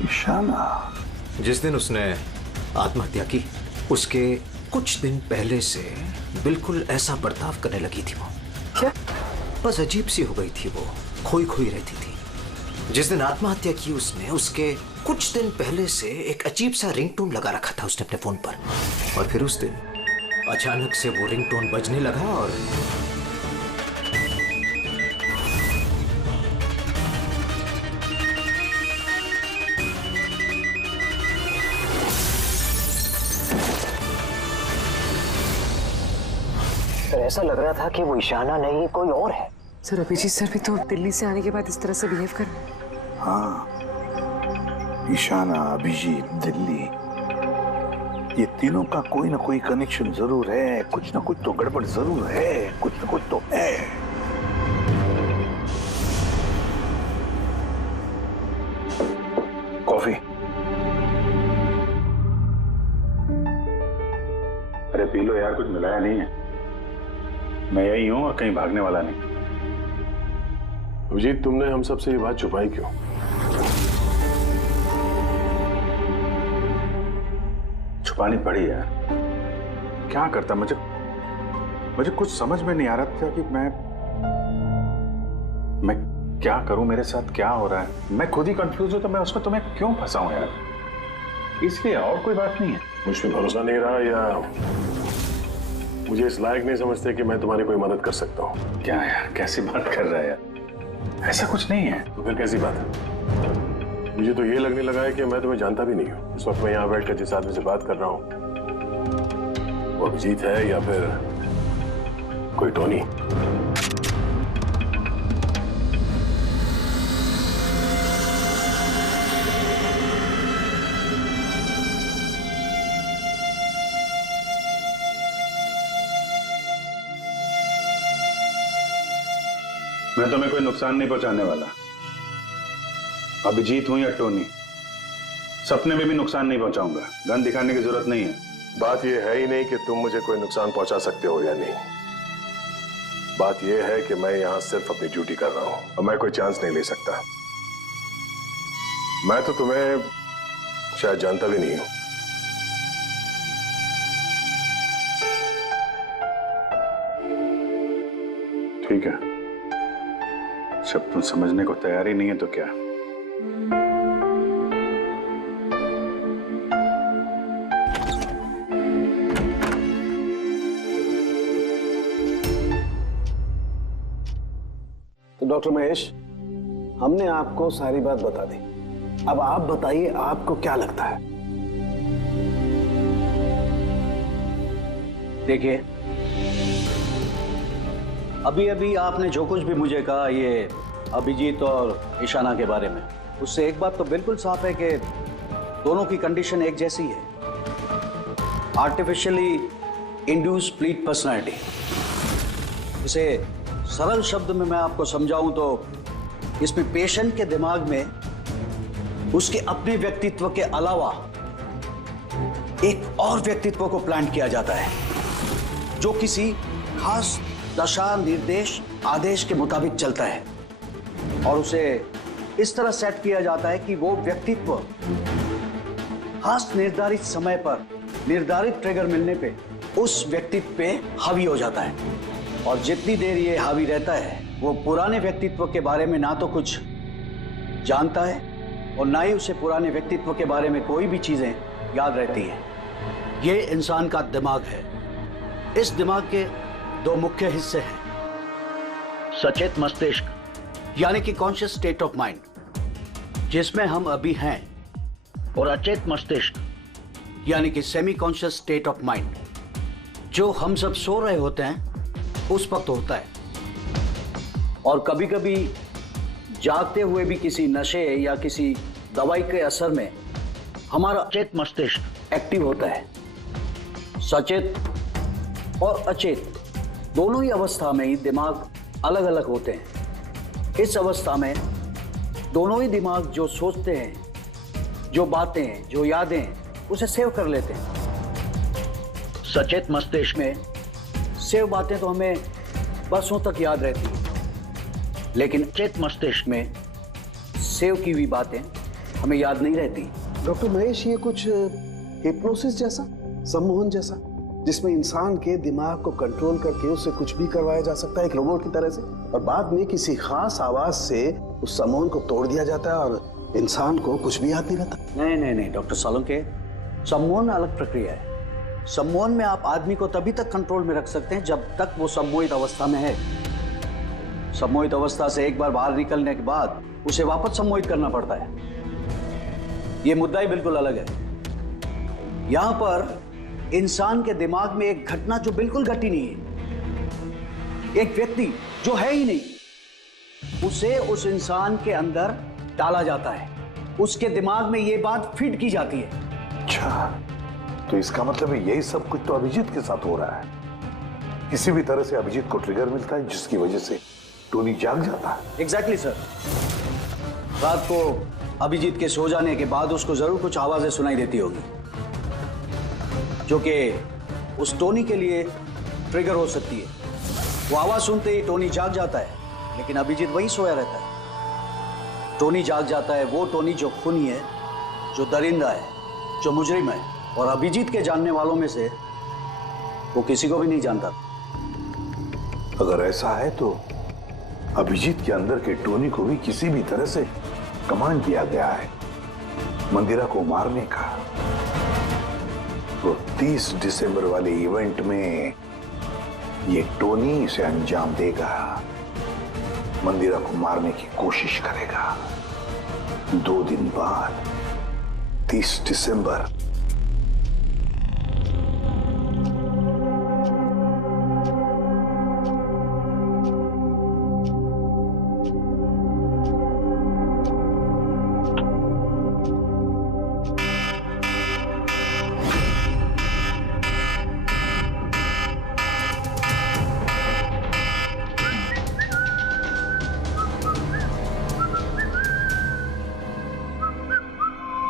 ईशाना? जिस दिन उसने आत्महत्या की उसके कुछ दिन पहले से बिल्कुल ऐसा बर्ताव करने लगी थी वो। क्या? बस अजीब सी हो गई थी वो, खोई खोई रहती थी। जिस दिन आत्महत्या की उसने, उसके कुछ दिन पहले से एक अजीब सा रिंगटोन लगा रखा था उसने अपने फोन पर, और फिर उस दिन अचानक से वो रिंगटोन बजने लगा और ऐसा लग रहा था कि वो ईशाना नहीं कोई और है। सर अभिजीत सर भी तो दिल्ली से आने के बाद इस तरह से बिहेव कर रहे हैं। हाँ, ईशाना, अभिजीत, दिल्ली, ये तीनों का कोई ना कोई कनेक्शन जरूर है। कुछ ना कुछ तो गड़बड़ जरूर है, कुछ ना कुछ तो है। कॉफी? अरे पी लो यार, कुछ मिलाया नहीं है। मैं यही हूं और कहीं भागने वाला नहीं। अभिजीत, तुमने हम सबसे ये बात छुपाई क्यों? छुपानी पड़ी यार, क्या करता। मुझे कुछ समझ में नहीं आ रहा था कि मैं क्या करूं, मेरे साथ क्या हो रहा है, मैं खुद ही कंफ्यूज हूं, तो मैं उसमें तुम्हें क्यों फंसाऊं यार, इसलिए और कोई बात नहीं है। मुझ पे भरोसा नहीं रहा या मुझे इस लायक नहीं समझते कि मैं तुम्हारी कोई मदद कर सकता हूँ? क्या यार, कैसी बात कर रहा है यार, ऐसा कुछ नहीं है। तो फिर कैसी बात है? मुझे तो ये लगने लगा है कि मैं तुम्हें जानता भी नहीं हूँ। इस वक्त मैं यहाँ बैठकर जिस आदमी से बात कर रहा हूँ वो अभिजीत है या फिर कोई टोनी। मैं तुम्हें कोई नुकसान नहीं पहुंचाने वाला। अभिजीत हूं या टोनी, सपने में भी नुकसान नहीं पहुंचाऊंगा। गन दिखाने की जरूरत नहीं है। बात यह है ही नहीं कि तुम मुझे कोई नुकसान पहुंचा सकते हो या नहीं। बात यह है कि मैं यहां सिर्फ अपनी ड्यूटी कर रहा हूं और मैं कोई चांस नहीं ले सकता। मैं तो तुम्हें शायद जानता भी नहीं हूं। ठीक है, जब तुम समझने को तैयार ही नहीं है तो क्या। तो डॉक्टर महेश, हमने आपको सारी बात बता दी। अब आप बताइए, आपको क्या लगता है? देखिए, अभी अभी आपने जो कुछ भी मुझे कहा ये अभिजीत और ईशाना के बारे में, उससे एक बात तो बिल्कुल साफ है कि दोनों की कंडीशन एक जैसी है, आर्टिफिशियली इंड्यूस स्प्लिट पर्सनालिटी। इसे सरल शब्द में मैं आपको समझाऊं तो इसमें पेशेंट के दिमाग में उसके अपने व्यक्तित्व के अलावा एक और व्यक्तित्व को प्लांट किया जाता है जो किसी खास दशा, निर्देश, आदेश के मुताबिक चलता है, और उसे इस तरह सेट किया जाता है कि वो व्यक्तित्व खास निर्धारित समय पर निर्धारित ट्रिगर मिलने पे उस व्यक्तित्व पे हावी हो जाता है। और जितनी देर ये हावी रहता है वो पुराने व्यक्तित्व के बारे में ना तो कुछ जानता है और ना ही उसे पुराने व्यक्तित्व के बारे में कोई भी चीजें याद रहती हैं। ये इंसान का दिमाग है। इस दिमाग के दो मुख्य हिस्से हैं, सचेत मस्तिष्क यानी कि कॉन्शियस स्टेट ऑफ माइंड, जिसमें हम अभी हैं, और अचेत मस्तिष्क यानी कि semi conscious state of mind, जो हम सब सो रहे होते हैं उस वक्त होता है। और कभी कभी जागते हुए भी किसी नशे या किसी दवाई के असर में हमारा अचेत मस्तिष्क एक्टिव होता है। सचेत और अचेत दोनों ही अवस्था में ही दिमाग अलग अलग होते हैं। इस अवस्था में दोनों ही दिमाग जो सोचते हैं, जो बातें, जो यादें, उसे सेव कर लेते हैं। सचेत मस्तिष्क में सेव बातें तो हमें बरसों तक याद रहती हैं, लेकिन अचेत मस्तिष्क में सेव की हुई बातें हमें याद नहीं रहती। डॉक्टर महेश, ये कुछ हिप्नोसिस जैसा, सम्मोहन जैसा, जिसमें इंसान के दिमाग को कंट्रोल करके उससे कुछ भी करवाया जा सकता है एक रोबोट की तरह से, और बाद में किसी खास आवाज से उस सम्मोहन को तोड़ दिया जाता है और इंसान को कुछ भी याद नहीं रहता। नहीं नहीं नहीं डॉक्टर सालुंके, सम्मोहन अलग प्रक्रिया है। सम्मोहन में आप आदमी को तभी तक कंट्रोल में रख सकते हैं जब तक वो सम्मोहित अवस्था में है। सम्मोहित अवस्था से एक बार बाहर निकलने के बाद उसे वापस सम्मोहित करना पड़ता है। ये मुद्दा ही बिल्कुल अलग है। यहां पर इंसान के दिमाग में एक घटना जो बिल्कुल घटी नहीं है, एक व्यक्ति जो है ही नहीं, उसे उस इंसान के अंदर डाला जाता है। उसके दिमाग में ये बात फिट की जाती है। अच्छा, तो इसका मतलब है यही सब कुछ तो अभिजीत के साथ हो रहा है। किसी भी तरह से अभिजीत को ट्रिगर मिलता है जिसकी वजह से टोनी जाग जाता है। Exactly sir. रात को अभिजीत के सो जाने के बाद उसको जरूर कुछ आवाजें सुनाई देती होगी जो कि उस टोनी के लिए ट्रिगर हो सकती है। वो आवाज सुनते ही टोनी जाग जाता है, लेकिन अभिजीत वहीं सोया रहता है। टोनी जाग जाता है वो टोनी जो खूनी है, जो दरिंदा है, जो मुजरिम है, और अभिजीत के जानने वालों में से वो किसी को भी नहीं जानता। अगर ऐसा है तो अभिजीत के अंदर के टोनी को भी किसी भी तरह से कमांड दिया गया है मंदिरा को मारने का। तो 30 दिसंबर वाले इवेंट में ये टोनी इसे अंजाम देगा, मंदिरा को मारने की कोशिश करेगा। 2 दिन बाद 30 दिसंबर।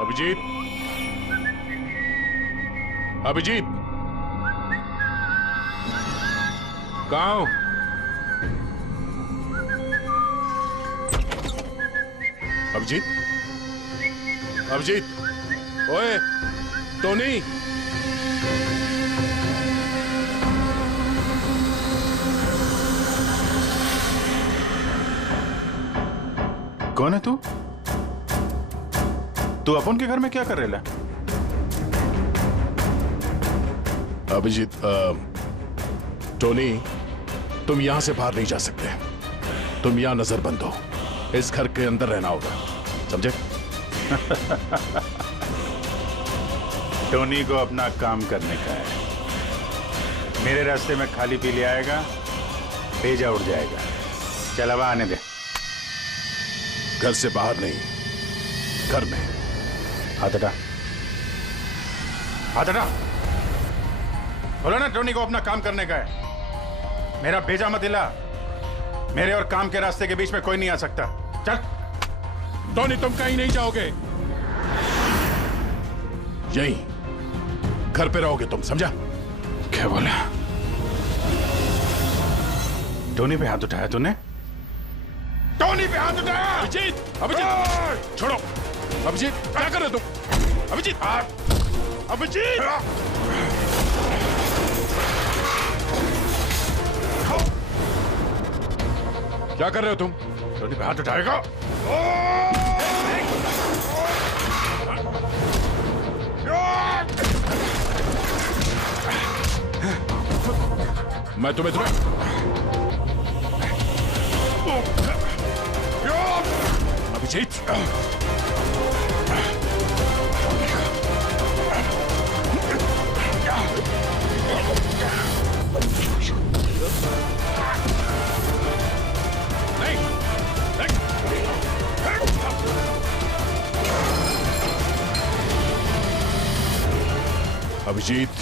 अभिजीत, अभिजीत, कहाँ हो? अभिजीत, अभिजीत, ओए, टोनी। कौन है तू? तू अपन के घर में क्या कर रहे ला? अभिजीत, टोनी, तुम यहां से बाहर नहीं जा सकते। तुम यहां नजरबंद हो। इस घर के अंदर रहना होगा, समझे? टोनी को अपना काम करने का है। मेरे रास्ते में खाली पीली आएगा, भेजा उड़ जाएगा। चल अब आने दे। घर से बाहर नहीं, घर में। हाथ हटा, हाथ हटा। बोलो ना टोनी को अपना काम करने का है। मेरा भेजा मत हिला। मेरे और काम के रास्ते के बीच में कोई नहीं आ सकता। चल। टोनी, तुम कहीं नहीं जाओगे। यहीं घर पे रहोगे तुम, समझा? क्या बोला? टोनी पे हाथ उठाया तूने? टोनी पे हाथ उठाया? अभिजीत, अभिजीत, छोड़ो। अभिजीत, क्या कर रहे हो तुम? अभिजीत, अभिजीत, क्या कर रहे हो तुम? टोनी पे हाथ उठाएगा? मैं तुम्हें अभिजीत, अभिजीत,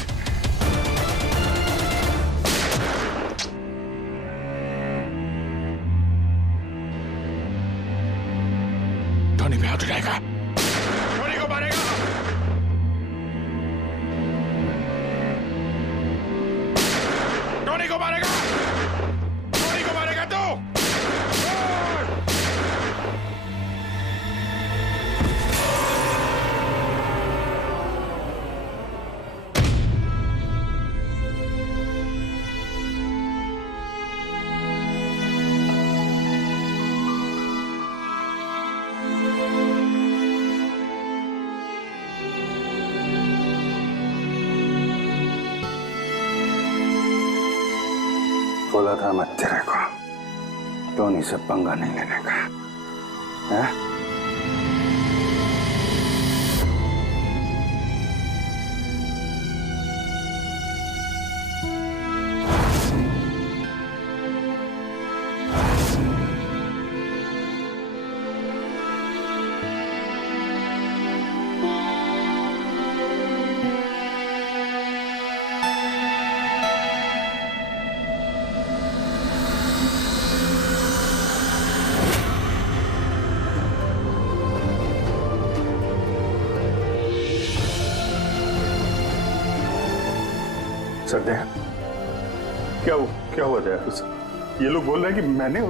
टोनी पे हाथ उठाएगा, टोनी को मारेगा। टोनी को मारेगा, टोनी को मारेगा तू। बोला था मत तेरे को टोनी से पंगा नहीं लेने का, है? सरदे, क्या हुआ था? ये लोग बोल रहे हैं कि मैंने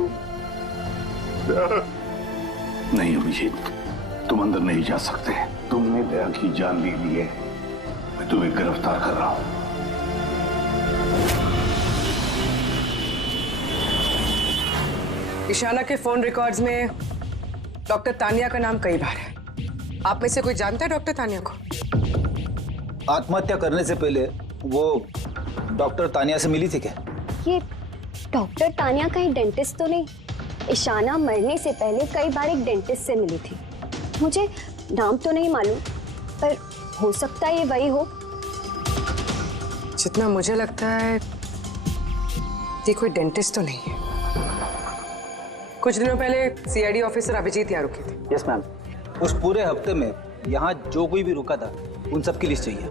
नहीं अभिजीत, तुम अंदर नहीं जा सकते। तुमने दया की जान ले ली है। मैं तुम्हें गिरफ्तार कर रहा हूं। ईशाना के फोन रिकॉर्ड्स में डॉक्टर तानिया का नाम कई बार है। आप में से कोई जानता है डॉक्टर तानिया को? आत्महत्या करने से पहले वो डॉक्टर तानिया से मिली थी क्या? ये डॉक्टर तानिया का ही डेंटिस्ट तो नहीं? ईशाना मरने से पहले कई बार एक डेंटिस्ट से मिली थी। मुझे नाम तो नहीं मालूम, पर हो सकता है ये वही हो। जितना मुझे लगता है ये कोई डेंटिस्ट तो नहीं है। कुछ दिनों पहले सीआईडी ऑफिसर अभिजीत यहाँ रुके थे। Yes ma'am. उस पूरे हफ्ते में यहाँ जो कोई भी रुका था उन सब की लिस्ट चाहिए।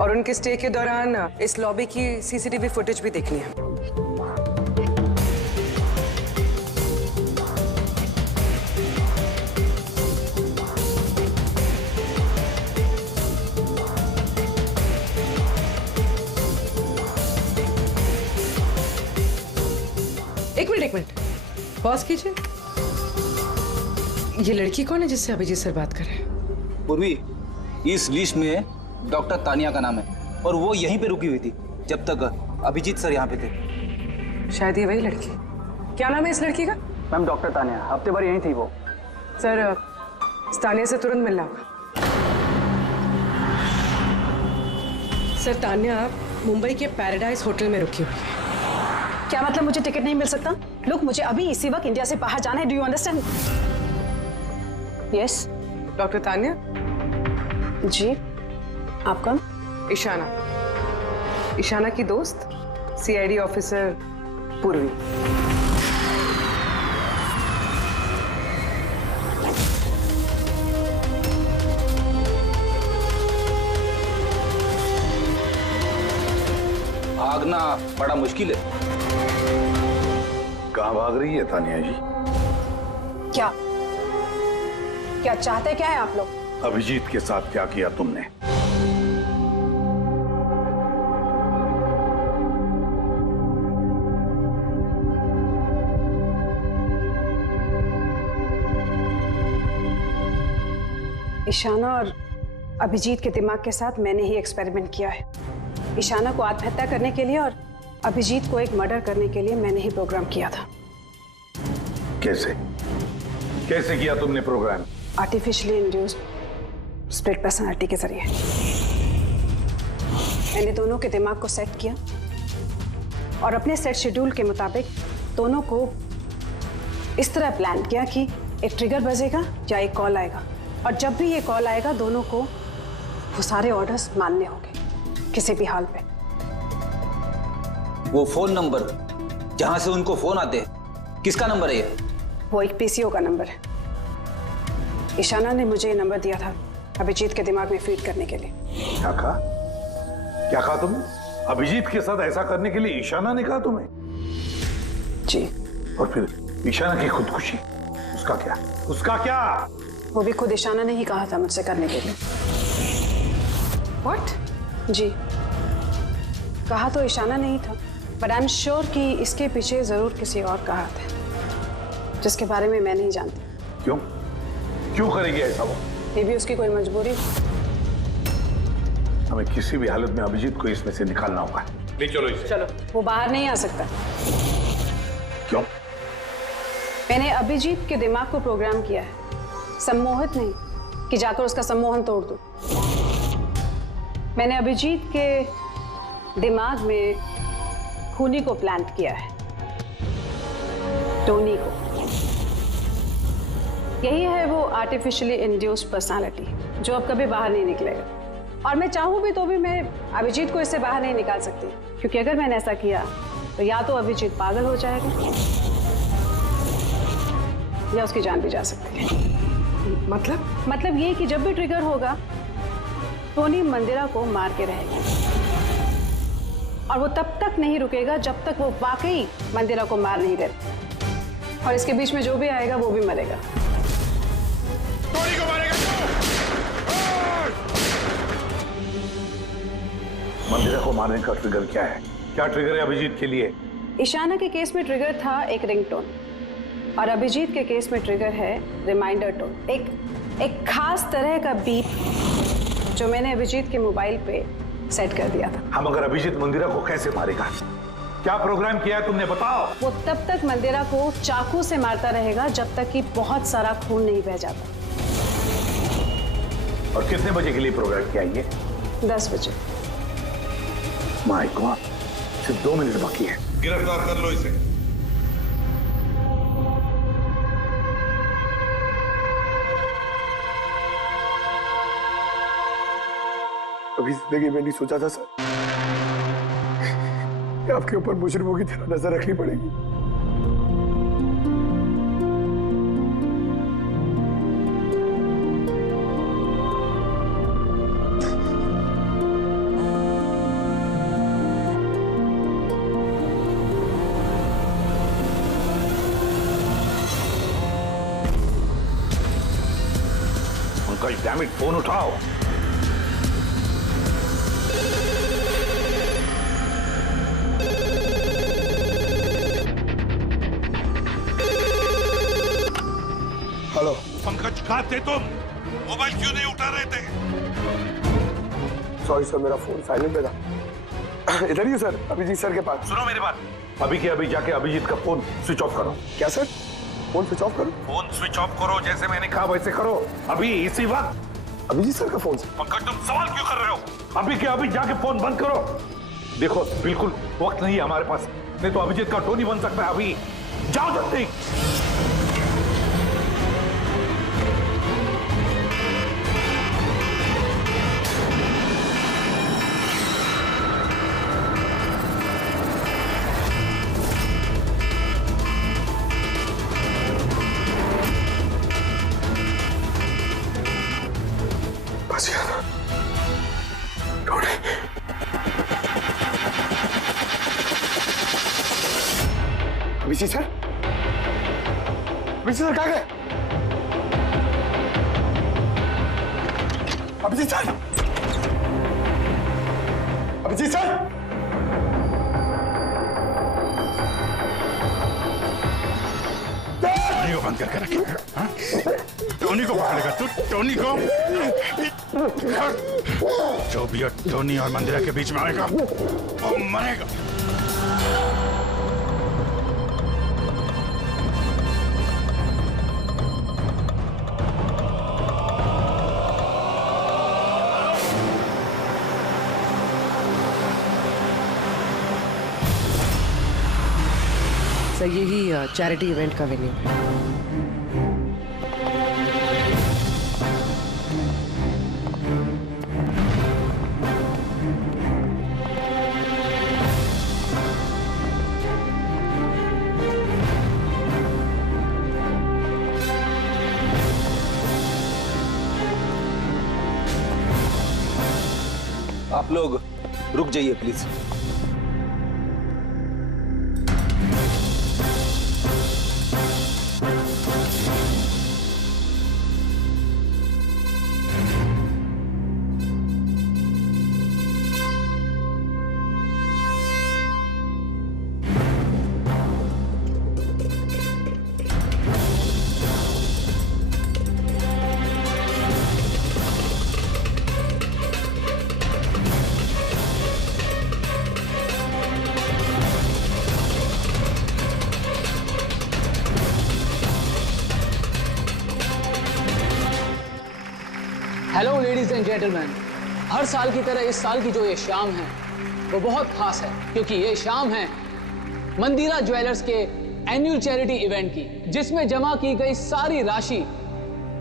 और उनके स्टे के दौरान इस लॉबी की सीसीटीवी फुटेज भी देखनी है। एक मिनट पॉज कीजिए। ये लड़की कौन है जिससे अभिजीत सर बात कर रहे हैं? पूर्वी, इस लिस्ट में डॉक्टर तानिया का नाम है और वो यहीं पे रुकी हुई थी जब तक अभिजीत सर यहाँ पे थे। शायद ये वही लड़की। क्या नाम है इस लड़की का? मैम डॉक्टर तानिया, हफ्ते भर यहीं थी वो। सर इस तानिया से तुरंत मिलना होगा। सर तानिया मुंबई के पैराडाइज होटल में रुकी हुई है। क्या मतलब मुझे टिकट नहीं मिल सकता? लोग मुझे अभी इसी वक्त इंडिया से बाहर जाना है। Do you understand? Yes. Doctor Tania? जी, आप कौन? ईशाना, ईशाना की दोस्त, सीआईडी ऑफिसर पूर्वी। भागना बड़ा मुश्किल है। कहाँ भाग रही है तानिया जी? क्या चाहते क्या है आप लोग? अभिजीत के साथ क्या किया तुमने? ईशाना और अभिजीत के दिमाग के साथ मैंने ही एक्सपेरिमेंट किया है। ईशाना को आत्महत्या करने के लिए और अभिजीत को एक मर्डर करने के लिए मैंने ही प्रोग्राम किया था। कैसे कैसे किया तुमने program? Artificially induced split personality के जरिए मैंने दोनों के दिमाग को सेट किया और अपने सेट शेड्यूल के मुताबिक दोनों को इस तरह प्लान किया कि एक ट्रिगर बजेगा या एक कॉल आएगा, और जब भी ये कॉल आएगा दोनों को वो सारे ऑर्डर्स मानने होंगे किसी भी हाल पे। वो फोन नंबर जहां से उनको फोन आते हैं, किसका नंबर है ये? वो एक पीसीओ का नंबर है। ईशाना ने मुझे ये नंबर दिया था अभिजीत के दिमाग में फीड करने के लिए। क्या कहा तुमने? अभिजीत के साथ ऐसा करने के लिए ईशाना ने कहा तुम्हें? जी। और फिर ईशाना की खुदकुशी, उसका क्या? वो भी खुद ईशाना ने ही कहा था मुझसे करने के लिए। What? जी, कहा तो ईशाना नहीं था, बट आई एम श्योर कि इसके पीछे जरूर किसी और का हाथ है जिसके बारे में मैं नहीं जानती। क्यों करेगी ऐसा वो? ये भी उसकी कोई मजबूरी। हमें किसी भी हालत में अभिजीत को इसमें से निकालना होगा। ले चलो इसे। चलो। वो बाहर नहीं आ सकता। क्यों? मैंने अभिजीत के दिमाग को प्रोग्राम किया है, सम्मोहित नहीं कि जाकर उसका सम्मोहन तोड़ दूं। मैंने अभिजीत के दिमाग में खूनी को प्लांट किया है, टोनी को। यही है वो आर्टिफिशियली इंड्यूस्ड पर्सनालिटी जो अब कभी बाहर नहीं निकलेगा। और मैं चाहूं भी तो भी मैं अभिजीत को इससे बाहर नहीं निकाल सकती, क्योंकि अगर मैंने ऐसा किया तो या तो अभिजीत पागल हो जाएगा या उसकी जान भी जा सकती है। मतलब ये कि जब भी ट्रिगर होगा टोनी मंदिरा को मार के रहेगा, और वो तब तक नहीं रुकेगा जब तक वो वाकई मंदिरा को मार नहीं देता, और इसके बीच में जो भी आएगा वो भी मरेगा। टोनी को मारेगा मंदिरा को मारने का ट्रिगर क्या है? क्या ट्रिगर है अभिजीत के लिए? ईशाना के केस में ट्रिगर था एक रिंगटोन, और अभिजीत के केस में ट्रिगर है रिमाइंडर टोन, एक खास तरह का बीप जो मैंने अभिजीत के मोबाइल पे सेट कर दिया था। हम अगर अभिजीत मंदिरा को कैसे मारेगा? क्या प्रोग्राम किया है तुमने, बताओ। वो तब तक मंदिरा को चाकू से मारता रहेगा जब तक कि बहुत सारा खून नहीं बह जाता। और कितने बजे के लिए प्रोग्राम किया ये? 10 बजे। माय गॉड, सिर्फ 2 मिनट बाकी है। गिरफ्तार कर लो इसे। कभी जिंदगी में नहीं सोचा था सर कि आपके ऊपर मुजरिमों की तरह नजर रखनी पड़ेगी। उनका डैम इट, फोन उठाओ। हेलो पंकज, कहाँ थे तुम? मोबाइल क्यों नहीं उठा रहे थे? सॉरी सर, मेरा फोन साइलेंट पे था। इधर ही सर, अभिजीत सर के पास। सुनो मेरी बात, अभी के अभी जाके अभिजीत का फोन स्विच ऑफ करो। क्या सर? फोन स्विच ऑफ करो? फोन स्विच ऑफ करो, जैसे मैंने कहा वैसे करो, अभी इसी वक्त। अभिजीत सर का फोन? पंकज, तुम सवाल क्यों कर रहे हो? अभी के अभी जाके फोन बंद करो। देखो, बिल्कुल वक्त नहीं है हमारे पास, नहीं तो अभिजीत का टोनी बन सकता है। अभी जाओ जल्दी। अभिजीत सर, अभिजीत सर कहाँ गए? Abhijit sir, Abhijit sir, Tony को बंद करके रखेगा। टोनी को पकड़ेगा तू? टोनी को? जो भी टोनी और मंदिरा के बीच में आएगा वो मरेगा। सर यही चैरिटी इवेंट का वेन्यू है। आप लोग रुक जाइए please. Hello ladies and gentleman, हर साल की तरह इस साल की जो ये शाम है वो बहुत खास है, क्योंकि ये शाम है मंदिरा ज्वेलर्स के एनुअल चैरिटी इवेंट की, जिसमें जमा की गई सारी राशि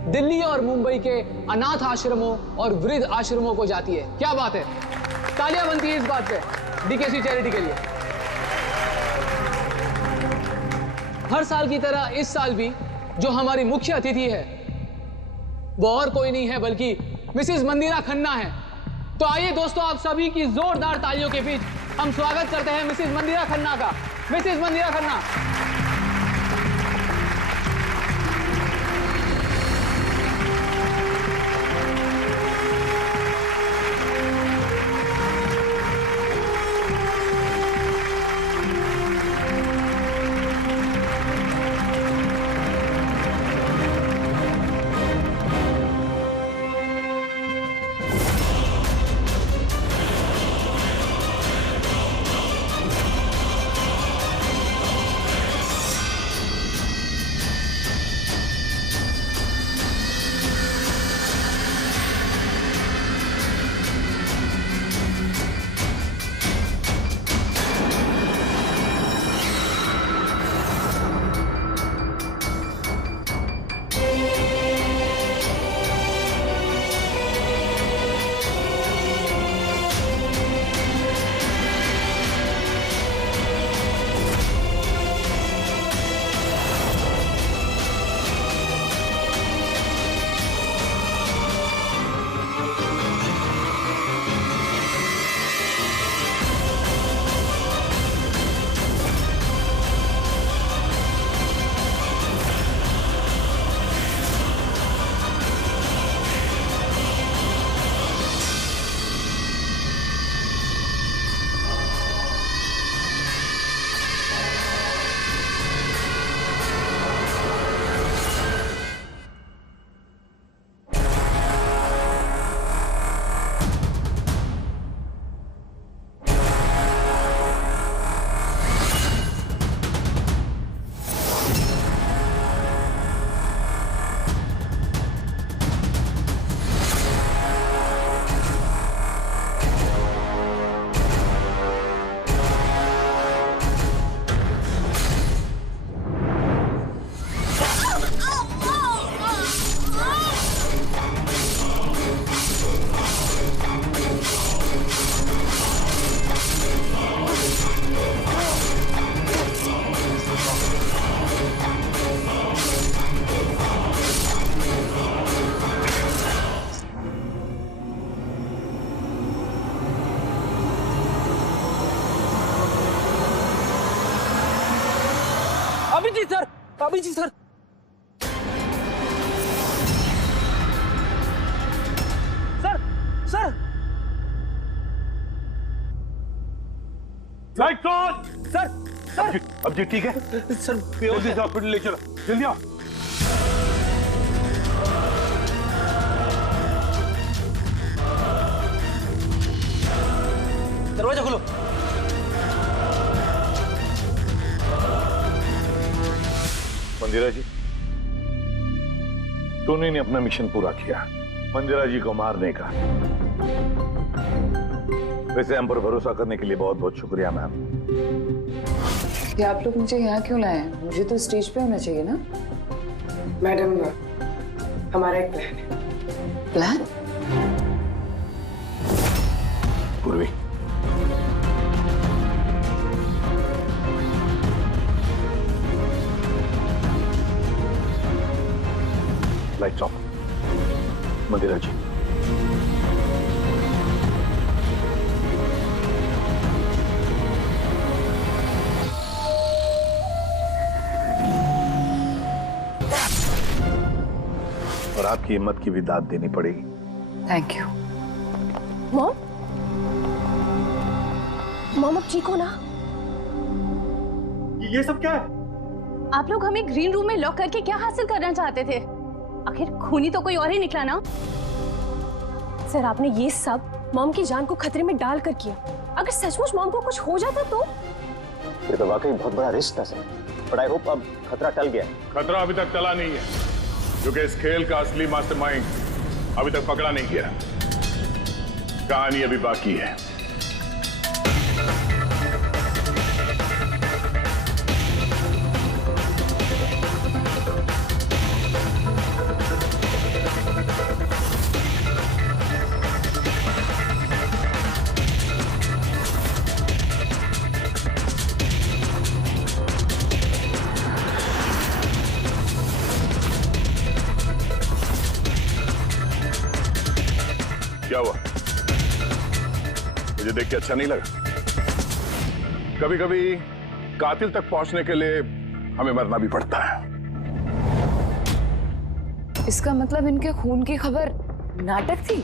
दिल्ली और मुंबई के अनाथ आश्रमों और वृद्ध आश्रमों को जाती है। क्या बात है, तालियां बनती है इस बात पे डीकेसी चैरिटी के लिए। हर साल की तरह इस साल भी जो हमारी मुख्य अतिथि है वो और कोई नहीं है बल्कि मिसेस मंदिरा खन्ना है। तो आइए दोस्तों, आप सभी की जोरदार तालियों के बीच हम स्वागत करते हैं मिसेस मंदिरा खन्ना का। Mrs Mandira Khanna. Abhijit sir. Sir light on. Sir अब जी ठीक है सर, जल्दी से हॉस्पिटल ले चलो, जल्दी आओ। दरवाजा खोलो। मंदिरा जी, टोनी ने अपना मिशन पूरा किया, मंदिरा जी को मारने का। वैसे हम पर भरोसा करने के लिए बहुत बहुत शुक्रिया मैम। कि आप लोग मुझे यहाँ क्यों लाए हैं? मुझे तो स्टेज पे होना चाहिए ना। मैडम, हमारा एक प्लान है। प्लान? पूर्वी, लाइट्स ऑफ। मंदिरा जी, और आपकी हिम्मत की भी दाद देनी पड़ेगी। Thank you. मॉम, मॉम अब ठीक हो ना? ये सब क्या है? आप लोग हमें ग्रीन रूम में लॉक करके क्या हासिल करना चाहते थे? आखिर खूनी तो कोई और ही निकला ना। सर, आपने ये सब मॉम की जान को खतरे में डाल कर किया। अगर सचमुच मॉम को कुछ हो जाता तो? ये तो वाकई बहुत बड़ा रिस्क था सर, बट आई होप अब खतरा टल गया। खतरा अभी तक टला नहीं है, क्योंकि इस खेल का असली मास्टरमाइंड अभी तक पकड़ा नहीं गया। कहानी अभी बाकी है। क्या हुआ? मुझे देख के अच्छा नहीं लगा? कभी कभी कातिल तक पहुंचने के लिए हमें मरना भी पड़ता है। इसका मतलब इनके खून की खबर नाटक थी?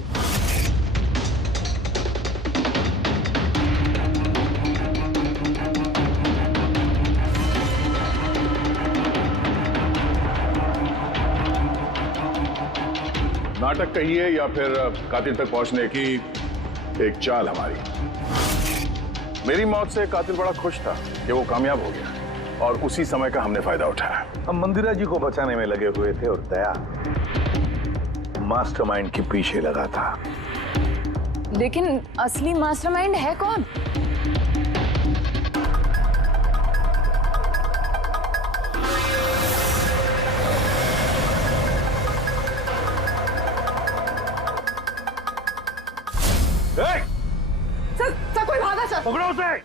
नाटक कहिए या फिर कातिल तक पहुंचने की एक चाल हमारी। मेरी मौत से कातिल बड़ा खुश था कि वो कामयाब हो गया, और उसी समय का हमने फायदा उठाया। हम मंदिरा जी को बचाने में लगे हुए थे और दया मास्टरमाइंड के पीछे लगा था। लेकिन असली मास्टरमाइंड है कौन? सर कोई भागा सर। पकड़ो उसे।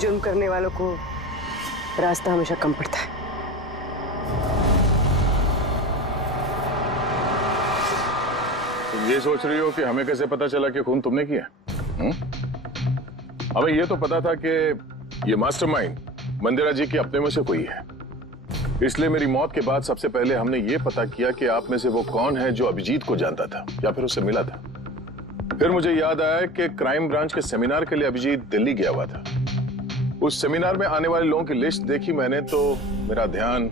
जुर्म करने वालों को रास्ता हमेशा कम पड़ता है। तुम ये सोच रही हो कि हमें कैसे पता चला कि खून तुमने किया? हमें ये तो पता था कि ये मास्टरमाइंड मंदिरा जी के अपने में से कोई है। इसलिए मेरी मौत के बाद सबसे पहले हमने ये पता किया कि आप में से वो कौन है जो अभिजीत को जानता था या फिर उससे मिला था। फिर मुझे याद आया कि क्राइम ब्रांच के सेमिनार के लिए अभिजीत दिल्ली गया हुआ था। उस सेमिनार में आने वाले लोगों की लिस्ट देखी मैंने तो मेरा ध्यान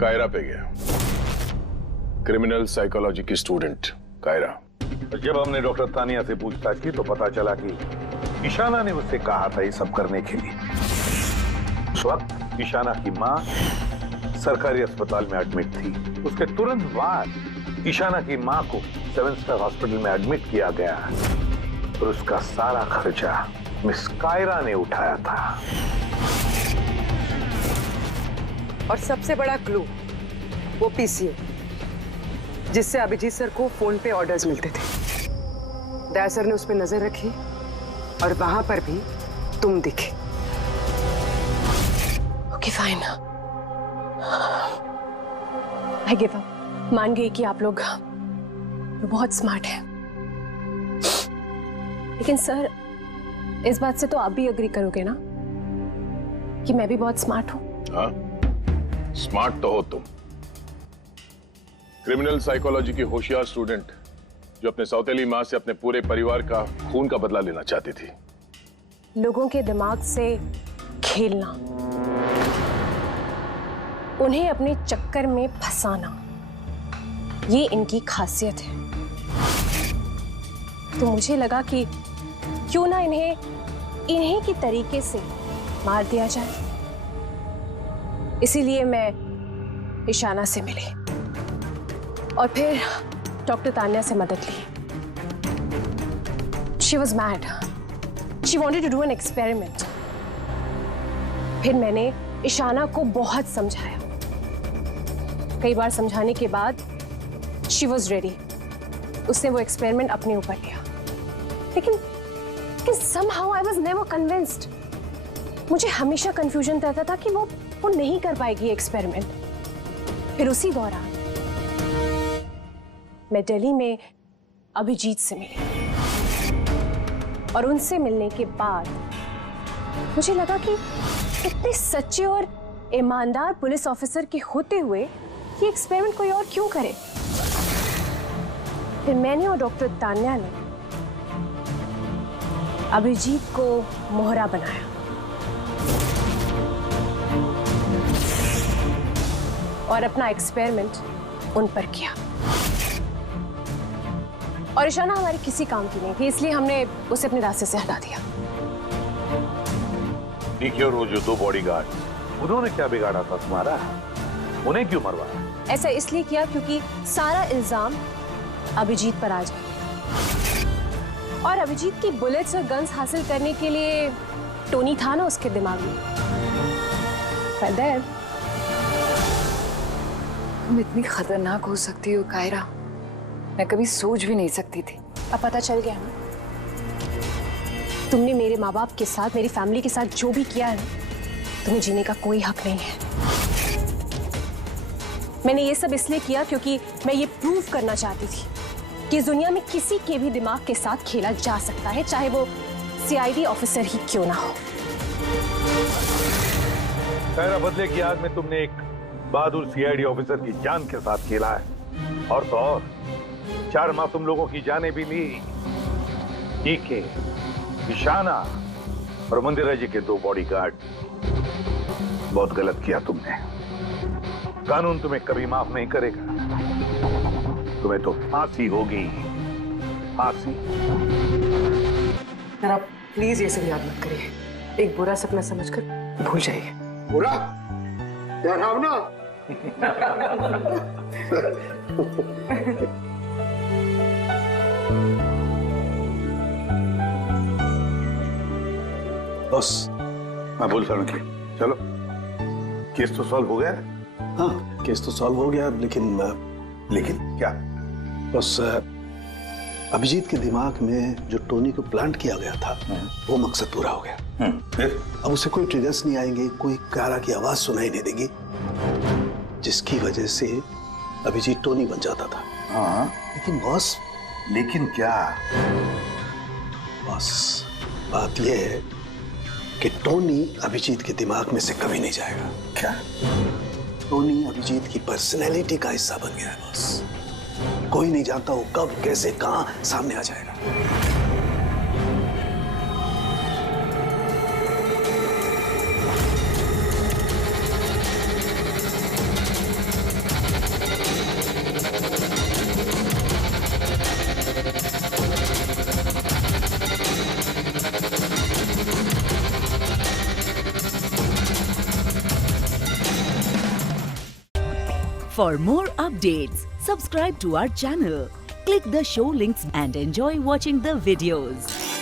कायरा पे गया। क्रिमिनल साइकोलॉजी की स्टूडेंट कायरा। जब हमने डॉक्टर तानिया से पूछताछ की तो पता चला कि ईशाना ने उससे कहा था ये सब करने के लिए। उस वक्त ईशाना की मां सरकारी अस्पताल में एडमिट थी। उसके तुरंत बाद ईशाना की मां को 7 स्टार हॉस्पिटल में एडमिट किया गया और उसका सारा खर्चा मिस कायरा ने उठाया था। और सबसे बड़ा क्लू वो पीसीओ, जिससे अभिजीत सर को फोन पे ऑर्डर्स मिलते थे। दया सर ने उस पर नजर रखी और वहां पर भी तुम दिखे। Okay fine, I give up. मान गई कि आप लोग बहुत स्मार्ट हैं, लेकिन सर इस बात से तो आप भी अग्री करोगे ना कि मैं भी बहुत स्मार्ट हूं। हाँ, स्मार्ट तो हो तुम। क्रिमिनल साइकोलॉजी की होशियार स्टूडेंट जो अपने सौतेली मां से अपने पूरे परिवार का खून का बदला लेना चाहती थी। लोगों के दिमाग से खेलना, उन्हें अपने चक्कर में फंसाना, ये इनकी खासियत है। तो मुझे लगा कि क्यों ना इन्हीं की तरीके से मार दिया जाए। इसीलिए मैं ईशाना से मिली और फिर डॉक्टर तानिया से मदद ली। She was mad. She wanted to do an experiment. फिर मैंने ईशाना को बहुत समझाया। कई बार समझाने के बाद she was ready. उसने वो एक्सपेरिमेंट अपने ऊपर लिया। लेकिन somehow I was never convinced. मुझे हमेशा कंफ्यूजन रहता था कि वो नहीं कर पाएगी एक्सपेरिमेंट। फिर उसी दौरान मैं दिल्ली में अभिजीत से मिली और उनसे मिलने के बाद मुझे लगा कि इतने सच्चे और ईमानदार पुलिस ऑफिसर के होते हुए ये एक्सपेरिमेंट कोई और क्यों करे। फिर मैंने और डॉक्टर तान्या ने अभिजीत को मोहरा बनाया और अपना एक्सपेरिमेंट उन पर किया। और ईशाना हमारे किसी काम की नहीं थी, इसलिए हमने उसे अपने रास्ते से हटा दिया। देखिए, और वो जो 2 बॉडीगार्ड, उन्होंने क्या बिगाड़ा था तुम्हारा? उन्हें क्यों मरवाया? ऐसा इसलिए किया क्योंकि सारा इल्जाम अभिजीत पर आ जाए और अभिजीत की बुलेट्स और गन्स हासिल करने के लिए टोनी था ना उसके दिमाग में। तुम इतनी खतरनाक हो सकती हो कायरा, मैं कभी सोच भी नहीं सकती थी। अब पता चल गया ना, तुमने मेरे माँ बाप के साथ, मेरी फैमिली के साथ जो भी किया है, तुम्हें जीने का कोई हक नहीं है। मैंने ये सब इसलिए किया क्योंकि मैं ये प्रूव करना चाहती थी कि इस दुनिया में किसी के भी दिमाग के साथ खेला जा सकता है, चाहे वो सीआईडी ऑफिसर ही क्यों ना हो। कायरा, बदले की आग में तुमने एक बहादुर सीआईडी ऑफिसर की जान के साथ खेला है और तो और 4 मासूम लोगों की जानें भी ली। डीके, ईशाना और मंदिरा जी के 2 बॉडीगार्ड। बहुत गलत किया तुमने। कानून तुम्हें कभी माफ नहीं करेगा। तुम्हें तो फांसी होगी, फांसी। सर आप प्लीज ये सब याद मत करिए, एक बुरा सपना समझकर भूल जाइए। बुरा डरावना। बस मैं बोलता हूँ कि चलो, केस तो सॉल्व हो गया। हाँ, केस तो सॉल्व हो गया, लेकिन क्या? बस अभिजीत के दिमाग में जो टोनी को प्लांट किया गया था वो मकसद पूरा हो गया। फिर अब उसे कोई ट्रिगर्स नहीं आएंगे, कोई कायरा की आवाज सुनाई नहीं देगी, जिसकी वजह से अभिजीत टोनी बन जाता था। हाँ, लेकिन बॉस, लेकिन क्या? बॉस, बात यह है कि टोनी अभिजीत के दिमाग में से कभी नहीं जाएगा। क्या? टोनी अभिजीत की पर्सनैलिटी का हिस्सा बन गया है बॉस। कोई नहीं जानता वो कब, कैसे, कहां सामने आ जाएगा। For more updates, subscribe to our channel, click the show links and enjoy watching the videos.